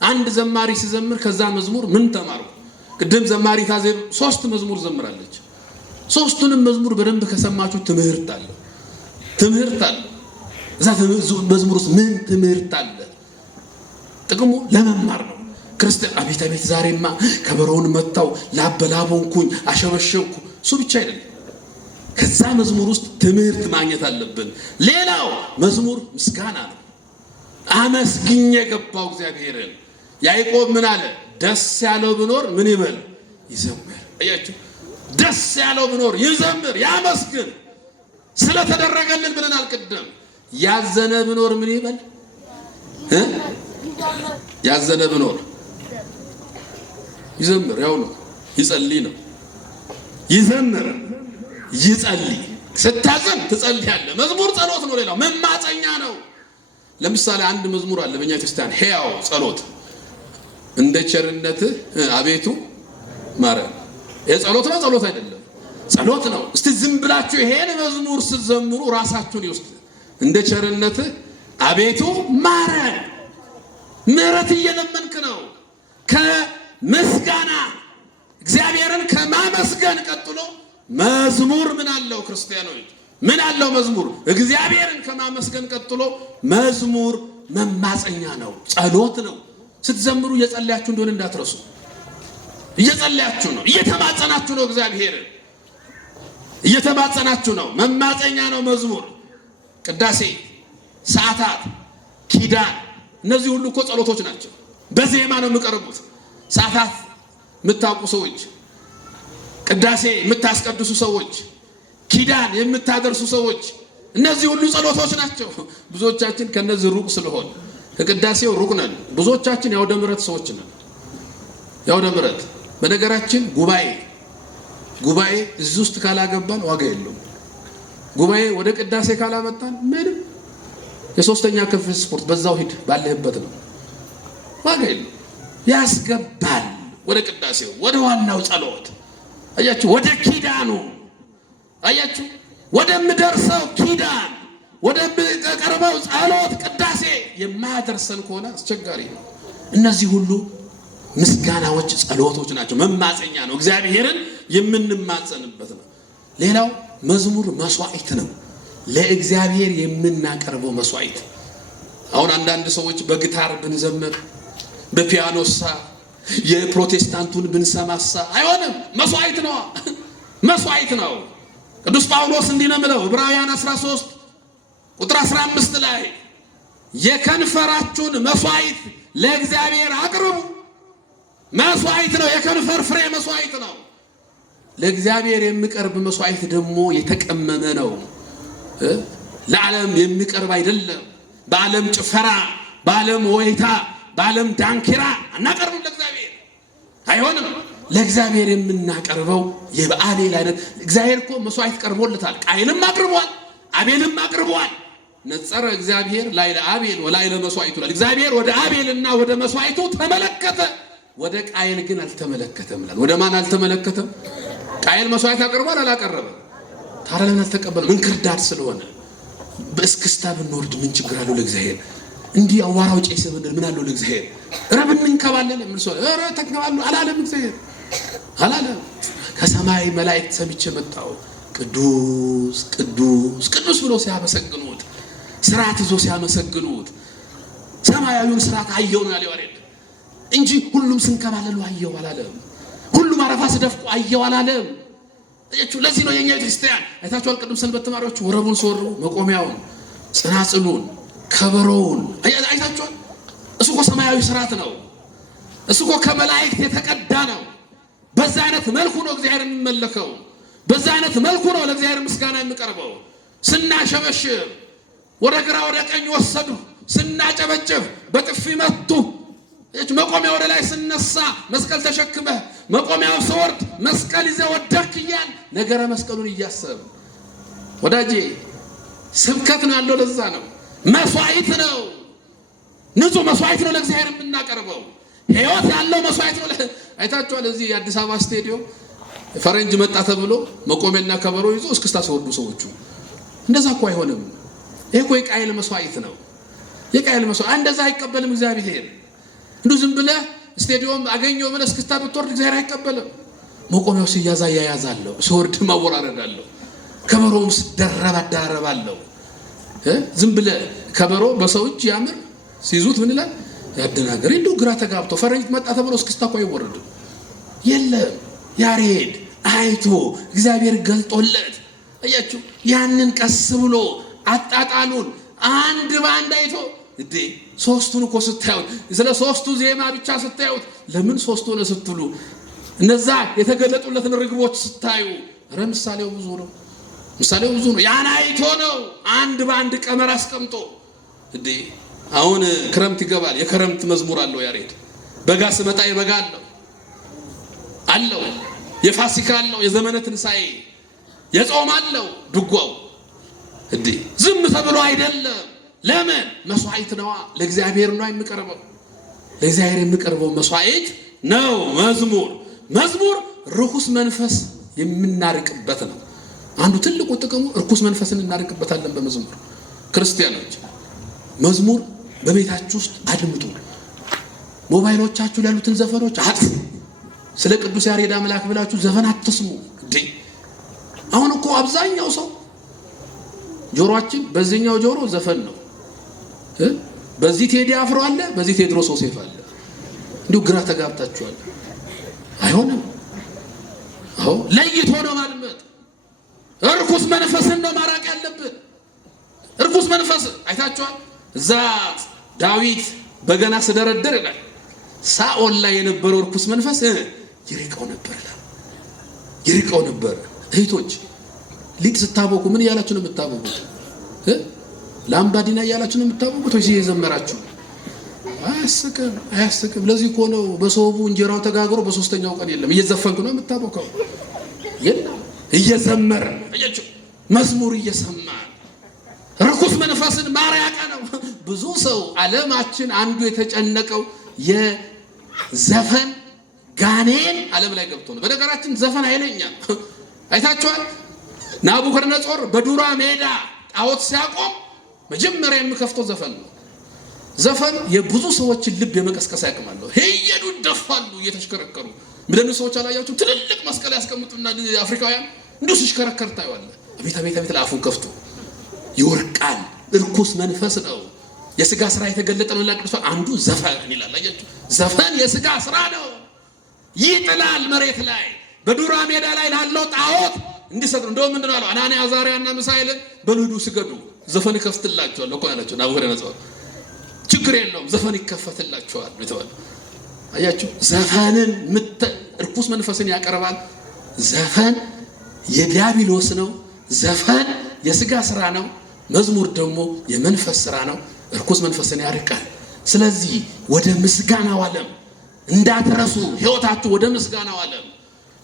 አንድ ዘማሪ ሲዘምር ከዛ መዝሙር ምን ተማርኩ? ቅድም ዘማሪ ታዜብ 3 መዝሙር ዘምራለች። 3ቱንም መዝሙር በደንብ ከሰማችሁ ትምህርት አለ። እዛ መዝሙር ውስጥ ምን ትምህርት አለ? ጥቅሙ ለመማር ነው። ክርስቲያን አቤት ዛሬማ ከበሮውን መታው፣ ላበላቦንኩኝ፣ አሸበሸብኩ። እሱ ብቻ አይደለም። ከዛ መዝሙር ውስጥ ትምህርት ማግኘት አለብን። ሌላው መዝሙር ምስጋና ነው። አመስግኜ የገባው እግዚአብሔርን። ያዕቆብ ምን አለ? ደስ ያለው ብኖር ምን ይበል? ይዘምር። አያችሁ፣ ደስ ያለው ብኖር ይዘምር፣ ያመስግን። ስለተደረገልን ብለናል ቅድም። ያዘነ ብኖር ምን ይበል? ያዘነ ብኖር ይዘምር። ያው ነው፣ ይጸልይ ነው። ይዘምር፣ ይጸልይ። ስታዘን ትጸልያለህ። መዝሙር ጸሎት ነው። ሌላው መማፀኛ ነው። ለምሳሌ አንድ መዝሙር አለ በእኛ ክርስቲያን ሕያው ጸሎት፣ እንደ ቸርነትህ አቤቱ ማረን። ይሄ ጸሎት ነው? ጸሎት አይደለም፣ ጸሎት ነው። እስቲ ዝም ብላችሁ ይሄን መዝሙር ስትዘምሩ ራሳችሁን ይውስጥ። እንደ ቸርነትህ አቤቱ ማረን። ምሕረት እየለመንክ ነው። ከምስጋና እግዚአብሔርን ከማመስገን ቀጥሎ መዝሙር ምን አለው? ክርስቲያኖች ምን አለው መዝሙር? እግዚአብሔርን ከማመስገን ቀጥሎ መዝሙር መማፀኛ ነው፣ ጸሎት ነው። ስትዘምሩ እየጸለያችሁ እንደሆነ እንዳትረሱ። እየጸለያችሁ ነው፣ እየተማጸናችሁ ነው። እግዚአብሔርን እየተማጸናችሁ ነው። መማፀኛ ነው መዝሙር። ቅዳሴ፣ ሰዓታት፣ ኪዳን፣ እነዚህ ሁሉ እኮ ጸሎቶች ናቸው። በዜማ ነው የሚቀርቡት። ሰዓታት የምታውቁ ሰዎች፣ ቅዳሴ የምታስቀድሱ ሰዎች፣ ኪዳን የምታደርሱ ሰዎች፣ እነዚህ ሁሉ ጸሎቶች ናቸው። ብዙዎቻችን ከነዚህ ሩቅ ስለሆን ከቅዳሴው ሩቅ ነን። ብዙዎቻችን የአውደ ምሕረት ሰዎች ነን። የአውደ ምሕረት በነገራችን ጉባኤ እዚህ ውስጥ ካላገባን ዋጋ የለውም። ጉባኤ ወደ ቅዳሴ ካላመጣን ምንም የሶስተኛ ክፍል ስፖርት በዛው ሂድ ባለህበት ነው። ዋጋ የለም። ያስገባል ወደ ቅዳሴው፣ ወደ ዋናው ጸሎት። አያችሁ፣ ወደ ኪዳኑ አያችሁ፣ ወደምደርሰው ኪዳን፣ ወደምቀርበው ጸሎት ቅዳሴ የማያደርሰን ከሆነ አስቸጋሪ ነው። እነዚህ ሁሉ ምስጋናዎች፣ ጸሎቶች ናቸው። መማፀኛ ነው። እግዚአብሔርን የምንማጸንበት ነው። ሌላው መዝሙር መስዋዕት ነው። ለእግዚአብሔር የምናቀርበው መስዋዕት። አሁን አንዳንድ ሰዎች በጊታር ብንዘምር በፒያኖሳ የፕሮቴስታንቱን ብንሰማሳ አይሆንም። መስዋዕት ነው፣ መስዋዕት ነው። ቅዱስ ጳውሎስ እንዲህ ነው የሚለው ዕብራውያን 13 ቁጥር 15 ላይ የከንፈራችሁን መስዋዕት ለእግዚአብሔር አቅርቡ። መስዋዕት ነው። የከንፈር ፍሬ መስዋዕት ነው። ለእግዚአብሔር የሚቀርብ መስዋዕት ደግሞ የተቀመመ ነው። ለዓለም የሚቀርብ አይደለም። በዓለም ጭፈራ፣ በዓለም ወይታ፣ በዓለም ዳንኪራ አናቀርብም ለእግዚአብሔር። አይሆንም። ለእግዚአብሔር የምናቀርበው የበአቤል አይነት። እግዚአብሔር እኮ መስዋዕት ቀርቦለታል። ቃየንም አቅርቧል፣ አቤልም አቅርቧል። ነጸረ እግዚአብሔር ላዕለ አቤል ወላዕለ መስዋዕቱ። እግዚአብሔር ወደ አቤልና ወደ መስዋዕቱ ተመለከተ፣ ወደ ቃየል ግን አልተመለከተም ይላል። ወደ ማን አልተመለከተም? ቃየል መስዋዕት አቅርቧል፣ አላቀረበም? ታዲያ ለምን አልተቀበለም? እንክርዳድ ስለሆነ። በእስክስታ ብንወርድ ምን ችግር አለው ለእግዚአብሔር? እንዲህ አዋራው ጨይሰ ብንል ምን አለው ለእግዚአብሔር? ረብ እንንከባለን ምን ሰው ተከባሉ አላለም እግዚአብሔር አላለም። ከሰማይ መላእክት ሰምቼ መጣሁ ቅዱስ ቅዱስ ቅዱስ ብሎ ሲያመሰግኑት፣ ስርዓት ይዞ ሲያመሰግኑት ሰማያዊውን ስርዓት አየው ነው ያለው አይደል እንጂ ሁሉም ስንከባለሉ አየው አላለም። ሁሉም አረፋ ስደፍቁ አየው አላለም። ለዚህ ነው የኛ ክርስቲያን አይታችኋል። ቅዱም ሰንበት ተማሪዎች ወረቡን ሲወሩ መቆሚያውን፣ ጽናጽሉን፣ ከበሮውን አይታችኋል። እሱ እኮ ሰማያዊ ስርዓት ነው። እሱ እኮ ከመላእክት የተቀዳ ነው። በዛ አይነት መልኩ ነው እግዚአብሔር የሚመለከው። በዛ አይነት መልኩ ነው ለእግዚአብሔር ምስጋና የሚቀርበው። ስናሸበሽብ ወደ ግራ ወደ ቀኝ ወሰዱ፣ ስናጨበጭብ በጥፊ መቱ። መቆሚያ ወደ ላይ ስነሳ መስቀል ተሸክመህ፣ መቆሚያው ሲወርድ መስቀል ይዘህ ወደክ እያል ነገረ መስቀሉን እያሰብ ወዳጄ ስብከት ነው ያለው። ለዛ ነው መስዋዕት ነው፣ ንጹህ መስዋዕት ነው ለእግዚአብሔር የምናቀርበው። ሕይወት ያለው መስዋዕት ነው። አይታችኋል። እዚህ የአዲስ አበባ ስቴዲዮም ፈረንጅ መጣ ተብሎ መቆሚያና ከበሮ ይዞ እስክስታ ሲወርዱ ሰዎቹ። እንደዛ እኮ አይሆንም። ይሄ እኮ የቃየል መስዋዕት ነው። የቃየል መስዋዕት እንደዛ አይቀበልም እግዚአብሔር። እንዱ ዝም ብለህ ስቴዲዮም አገኘው ብለህ እስክስታ ብትወርድ እግዚአብሔር አይቀበልም። መቆሚያው ሲያዛ ያያዛለው፣ ሲወርድ ማወራረዳለው፣ ከበሮውም ደረብ አደራረባለው። ዝም ብለህ ከበሮ በሰው እጅ ያምር ሲይዙት ምን ይላል ያደናገር። እንዱ ግራ ተጋብቶ ፈረንጅ መጣ ተብሎ እስክስታ እኮ አይወርድም። የለም ያሬድ አይቶ እግዚአብሔር ገልጦለት አያችሁ። ያንን ቀስ ብሎ አጣጣሉን አንድ ባንድ አይቶ እንዴ ሶስቱን እኮ ስታዩት፣ ስለ ሶስቱ ዜማ ብቻ ስታዩት ለምን ሶስቱ ነው ስትሉ፣ እነዛ የተገለጡለትን ርግቦች ስታዩ ኧረ ምሳሌው ብዙ ነው። ምሳሌው ብዙ ነው። ያን አይቶ ነው አንድ ባንድ ቀመር አስቀምጦ። እንዴ አሁን ክረምት ይገባል፣ የክረምት መዝሙር አለው ያሬድ። በጋ ስመጣ የበጋ አለው፣ የፋሲካ አለው፣ የዘመነ ትንሣኤ የጾም አለው ድጓው። እንዴ ዝም ተብሎ አይደለም። ለምን? መስዋዕት ነዋ። ለእግዚአብሔር ነው የሚቀርበው። ለእግዚአብሔር የሚቀርበው መስዋዕት ነው መዝሙር። መዝሙር ርኩስ መንፈስ የምናርቅበት ነው። አንዱ ትልቁ ጥቅሙ ርኩስ መንፈስን እናርቅበታለን በመዝሙር። ክርስቲያኖች መዝሙር በቤታችሁ ውስጥ አድምጡ። ሞባይሎቻችሁ ላይ ያሉትን ዘፈኖች አጥፉ። ስለ ቅዱስ ያሬድ አምላክ ብላችሁ ዘፈን አትስሙ። እንዴ አሁን እኮ አብዛኛው ሰው ጆሮአችን በዚህኛው ጆሮ ዘፈን ነው። በዚህ ቴዲ አፍሮ አለ፣ በዚህ ቴድሮስ ዮሴፍ አለ። እንዲሁ ግራ ተጋብታችኋል። አይሆንም። አዎ ለይቶ ነው ማድመጥ። እርኩስ መንፈስን ነው ማራቅ ያለብን። እርኩስ መንፈስ አይታችኋል። እዛ ዳዊት በገና ስደረድር ይላል ሳኦል ላይ የነበረው እርኩስ መንፈስ ይርቀው ነበር ይላል። ይርቀው ነበር። እህቶች ሊጥ ስታቦኩ ምን እያላችሁ ነው የምታቦኩት? ላምባዲና እያላችሁ ነው የምታቦኩት ወይስ እየዘመራችሁ? አያስቅም፣ አያስቅም። ለዚህ እኮ ነው በሰውቡ እንጀራው ተጋግሮ በሶስተኛው ቀን የለም። እየዘፈንክ ነው የምታቦከው? የለም፣ እየዘመረ አያችሁ፣ መዝሙር እየሰማን ርኩስ መንፈስን ማራቅ ነው። ብዙ ሰው ዓለማችን አንዱ የተጨነቀው የዘፈን ጋኔን ዓለም ላይ ገብቶ ነው። በነገራችን ዘፈን ኃይለኛ አይታችኋል። ናቡከደነጾር በዱራ ሜዳ ጣዖት ሲያቆም መጀመሪያ የሚከፍተው ዘፈን ነው። ዘፈን የብዙ ሰዎችን ልብ የመቀስቀስ አቅም አለው። ሄየዱ ደፋሉ እየተሽከረከሩ ምንድን ነው ሰዎች አላያችሁ? ትልልቅ መስቀል ያስቀምጡና አፍሪካውያን እንዲሁ ሲሽከረከር ታዩዋለህ። አቤት አቤት አቤት ለአፉን ከፍቶ ይወርቃል። እርኩስ መንፈስ ነው። የሥጋ ስራ የተገለጠ ነው። ለቅዱስ አንዱ ዘፈን ይላል። አያችሁ? ዘፈን የሥጋ ስራ ነው። ይጥላል መሬት ላይ በዱራ ሜዳ ላይ ላለው ጣዖት እንዲሰጥ እንደው ምንድነው አለው አናንያ አዛርያና ሚሳኤልን በልዱ ስገዱ ዘፈን ይከፍትላቸዋል እኮ ያላቸው ናቡከደነጾር። ችግር የለውም ዘፈን ይከፈትላቸዋል ነው። አያችሁ? ዘፈንን እርኩስ መንፈስን ያቀርባል። ዘፈን የዲያብሎስ ነው። ዘፈን የሥጋ ስራ ነው። መዝሙር ደግሞ የመንፈስ ስራ ነው። እርኩስ መንፈስን ያርቃል። ስለዚህ ወደ ምስጋናው ዓለም እንዳትረሱ። ሕይወታችሁ ወደ ምስጋናው ዓለም፣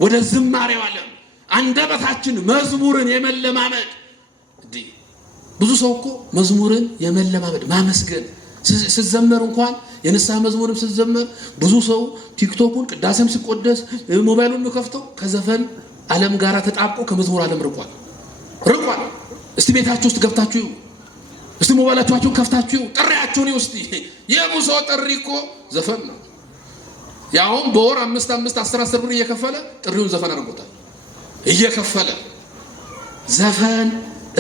ወደ ዝማሬው ዓለም አንደበታችን መዝሙርን የመለማመድ ብዙ ሰው እኮ መዝሙርን የመለማመድ ማመስገን ሲዘመር እንኳን የንስሐ መዝሙርም ሲዘመር ብዙ ሰው ቲክቶኩን ቅዳሴም ሲቆደስ ሞባይሉን ከፍተው ከዘፈን ዓለም ጋር ተጣብቆ ከመዝሙር ዓለም ርቋል። እስቲ ቤታችሁ ውስጥ ገብታችሁ እስቲ ሞባይላችሁን ከፍታችሁ ጥሪያችሁን ውስጥ የብዙ ሰው ጥሪ እኮ ዘፈን ነው። ያውም በወር 5 ብር እየከፈለ ጥሪውን ዘፈን አድርጎታል። እየከፈለ ዘፈን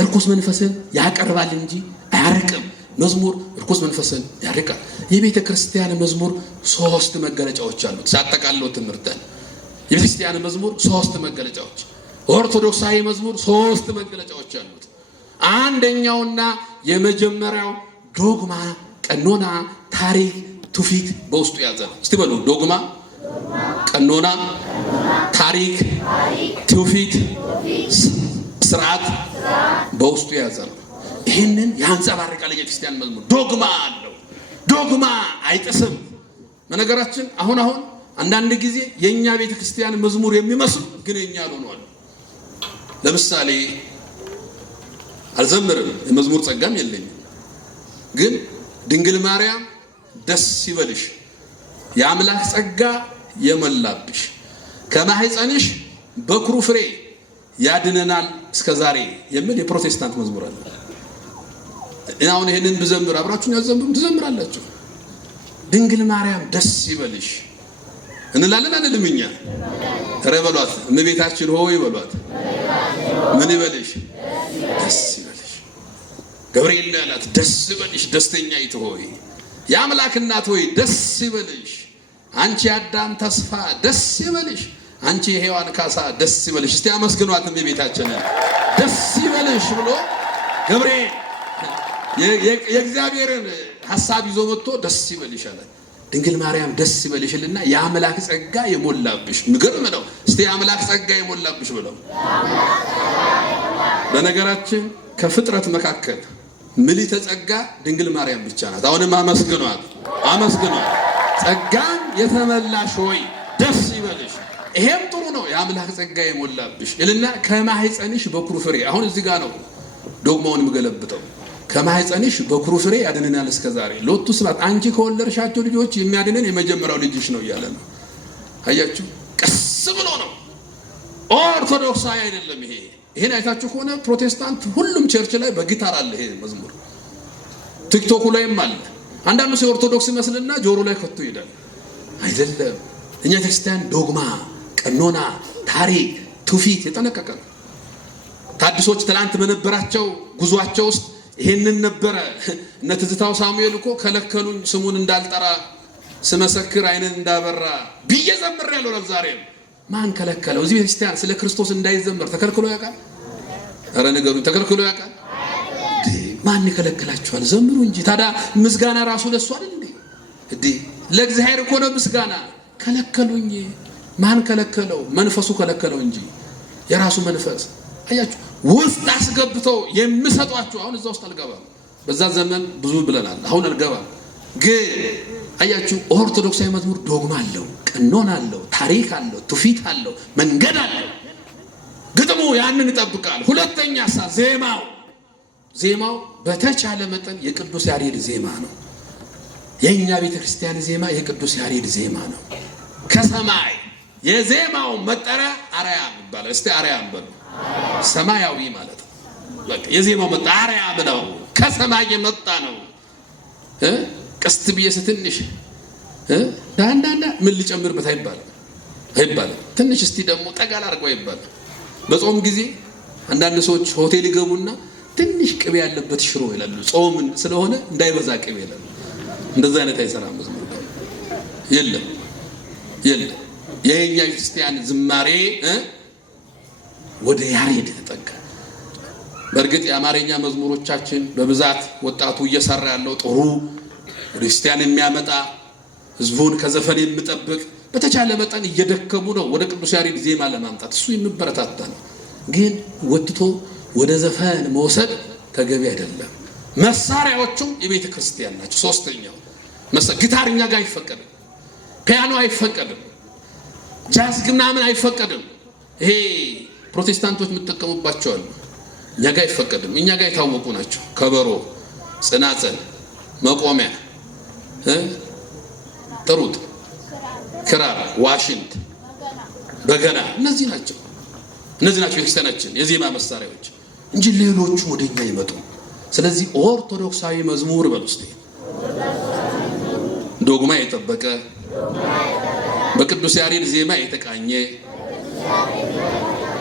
እርኩስ መንፈስን ያቀርባል እንጂ አያርቅም። መዝሙር እርኩስ መንፈስን ያርቃል። የቤተ ክርስቲያን መዝሙር 3 መገለጫዎች አሉት። ሳጠቃለው ትምህርተን የቤተ ክርስቲያን መዝሙር 3 መገለጫዎች፣ ኦርቶዶክሳዊ መዝሙር 3 መገለጫዎች አሉት። አንደኛውና የመጀመሪያው ዶግማ፣ ቀኖና፣ ታሪክ፣ ትውፊት በውስጡ ያዘ ነው። እስቲ በሉ ዶግማ፣ ቀኖና፣ ታሪክ፣ ትውፊት፣ ስርዓት በውስጡ ያዘ ነው። ይህንን ያንጸባርቃል የቤተክርስቲያን መዝሙር። ዶግማ አለው። ዶግማ አይጥስም። በነገራችን አሁን አንዳንድ ጊዜ የኛ ቤተክርስቲያን መዝሙር የሚመስሉ ግን የኛ ያልሆነዋል። ለምሳሌ አልዘምርም፣ የመዝሙር ጸጋም የለኝም። ግን ድንግል ማርያም ደስ ይበልሽ የአምላክ ጸጋ የሞላብሽ ከማህፀንሽ በኩሩ ፍሬ ያድነናል እስከዛሬ የሚል የፕሮቴስታንት መዝሙር አለ። አሁን ይሄንን ብዘምር አብራችሁን ያዘምሩም ትዘምራላችሁ። ድንግል ማርያም ደስ ይበልሽ እንላለን አንልም እኛ? ኧረ በሏት እመቤታችን ሆይ በሏት። ምን ይበልሽ? ደስ ይበልሽ። ገብርኤል ያላት ደስ ይበልሽ ደስተኛይቱ ሆይ፣ የአምላክ እናት ሆይ ደስ ይበልሽ፣ አንቺ የአዳም ተስፋ ደስ ይበልሽ፣ አንቺ የሔዋን ካሳ ደስ ይበልሽ። እስቲ አመስግኗት እመቤታችንን ደስ ይበልሽ ብሎ ገብርኤል የእግዚአብሔርን ሐሳብ ይዞ መጥቶ ደስ ይበልሽ አለ። ድንግል ማርያም ደስ ይበልሽልና የአምላክ ጸጋ የሞላብሽ። ምገርም ነው። እስቲ የአምላክ ጸጋ የሞላብሽ ብለው። በነገራችን ከፍጥረት መካከል ምልዕተ ጸጋ ድንግል ማርያም ብቻ ናት። አሁንም አመስግኗት። ጸጋን የተመላሽ ሆይ ደስ ይበልሽ። ይሄም ጥሩ ነው። የአምላክ ጸጋ የሞላብሽ ይልና ከማህፀንሽ በኩሩ ፍሬ። አሁን እዚህ ጋር ነው ዶግማውን የምገለብጠው። ከማህፀንሽ በኩሩ ፍሬ ያድነናል እስከዛሬ ሎቱ ስብሐት። አንቺ ከወለድሻቸው ልጆች የሚያድነን የመጀመሪያው ልጅሽ ነው እያለ ነው። አያችሁ፣ ቀስ ብሎ ነው። ኦርቶዶክሳዊ አይደለም ይሄ። ይሄን አይታችሁ ከሆነ ፕሮቴስታንት ሁሉም ቸርች ላይ በጊታር አለ ይሄ መዝሙር፣ ቲክቶክ ላይም አለ። አንዳንዱ ሰው ኦርቶዶክስ ይመስልና ጆሮ ላይ ከቶ ይሄዳል። አይደለም። እኛ ክርስቲያን ዶግማ፣ ቀኖና፣ ታሪክ፣ ትውፊት የጠነቀቀ ነው። ታድሶች ትላንት በነበራቸው ጉዟቸው ውስጥ ይሄንን ነበረ። እነ ትዝታው ሳሙኤል እኮ ከለከሉኝ ስሙን እንዳልጠራ ስመሰክር አይንን እንዳበራ ብዬ ዘምሬያለሁ። ዛሬም ማን ከለከለው? እዚህ ቤተክርስቲያን ስለ ክርስቶስ እንዳይዘመር ተከልክሎ ያውቃል? ኧረ ንገሩኝ፣ ተከልክሎ ያውቃል? ማን ይከለክላችኋል? ዘምሩ እንጂ። ታዲያ ምስጋና ራሱ ለሱ አይደል እንዴ? ለእግዚአብሔር እኮ ነው ምስጋና። ከለከሉኝ። ማን ከለከለው? መንፈሱ ከለከለው እንጂ የራሱ መንፈስ። አያችሁ፣ ውስጥ አስገብተው የሚሰጧችሁ። አሁን እዛ ውስጥ አልገባም። በዛ ዘመን ብዙ ብለናል፣ አሁን አልገባም። ግን አያችሁ፣ ኦርቶዶክሳዊ መዝሙር ዶግማ አለው፣ ቀኖና አለው፣ ታሪክ አለው፣ ትውፊት አለው፣ መንገድ አለው። ግጥሙ ያንን ይጠብቃል። ሁለተኛ ዜማው ዜማው በተቻለ መጠን የቅዱስ ያሬድ ዜማ ነው። የኛ ቤተክርስቲያን ዜማ የቅዱስ ያሬድ ዜማ ነው። ከሰማይ የዜማው መጠሪያ አርያም ይባላል። እስቲ አርያም በሉ። ሰማያዊ ማለት ነው። በቃ የዜማው መጠሪያ አርያም ነው። ከሰማይ የመጣ ነው። ቀስት ብዬ ስትንሽ ዳንዳንዳ ምን ልጨምርበት አይባልም። ትንሽ እስቲ ደግሞ ጠጋል አድርገው አይባልም። በጾም ጊዜ አንዳንድ ሰዎች ሆቴል ይገቡና ትንሽ ቅቤ ያለበት ሽሮ ይላሉ። ጾምን ስለሆነ እንዳይበዛ ቅቤ ይላሉ። እንደዛ አይነት አይሰራም መዝሙር የለም። የኛ ክርስቲያን ዝማሬ ወደ ያሬድ ተጠጋ። በእርግጥ የአማርኛ መዝሙሮቻችን በብዛት ወጣቱ እየሰራ ያለው ጥሩ ክርስቲያን የሚያመጣ ህዝቡን ከዘፈን የሚጠብቅ በተቻለ መጠን እየደከሙ ነው ወደ ቅዱስ ያሬድ ዜማ ለማምጣት። እሱ የሚበረታታ ነው። ግን ወጥቶ ወደ ዘፈን መውሰድ ተገቢ አይደለም። መሳሪያዎቹም የቤተ ክርስቲያን ናቸው። ሶስተኛው ጊታር እኛ ጋር አይፈቀድም። ፒያኖ አይፈቀድም። ጃዝ ምናምን አይፈቀድም። ይሄ ፕሮቴስታንቶች የምትጠቀሙባቸው አሉ። እኛ ጋር አይፈቀድም። እኛ ጋር የታወቁ ናቸው። ከበሮ፣ ጽናጽል፣ መቆሚያ፣ ጥሩት፣ ክራር፣ ዋሽንት፣ በገና እነዚህ ናቸው የክርስቲያናችን የዜማ መሳሪያዎች እንጂ ሌሎቹ ወደኛ ይመጡ። ስለዚህ ኦርቶዶክሳዊ መዝሙር በል ውስጥ ዶግማ የጠበቀ በቅዱስ ያሬድ ዜማ የተቃኘ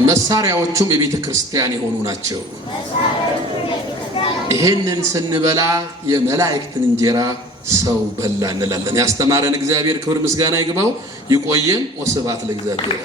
መሳሪያዎቹም የቤተ ክርስቲያን የሆኑ ናቸው። ይሄንን ስንበላ የመላእክትን እንጀራ ሰው በላ እንላለን። ያስተማረን እግዚአብሔር ክብር ምስጋና ይግባው። ይቆየን። ወስብሐት ለእግዚአብሔር።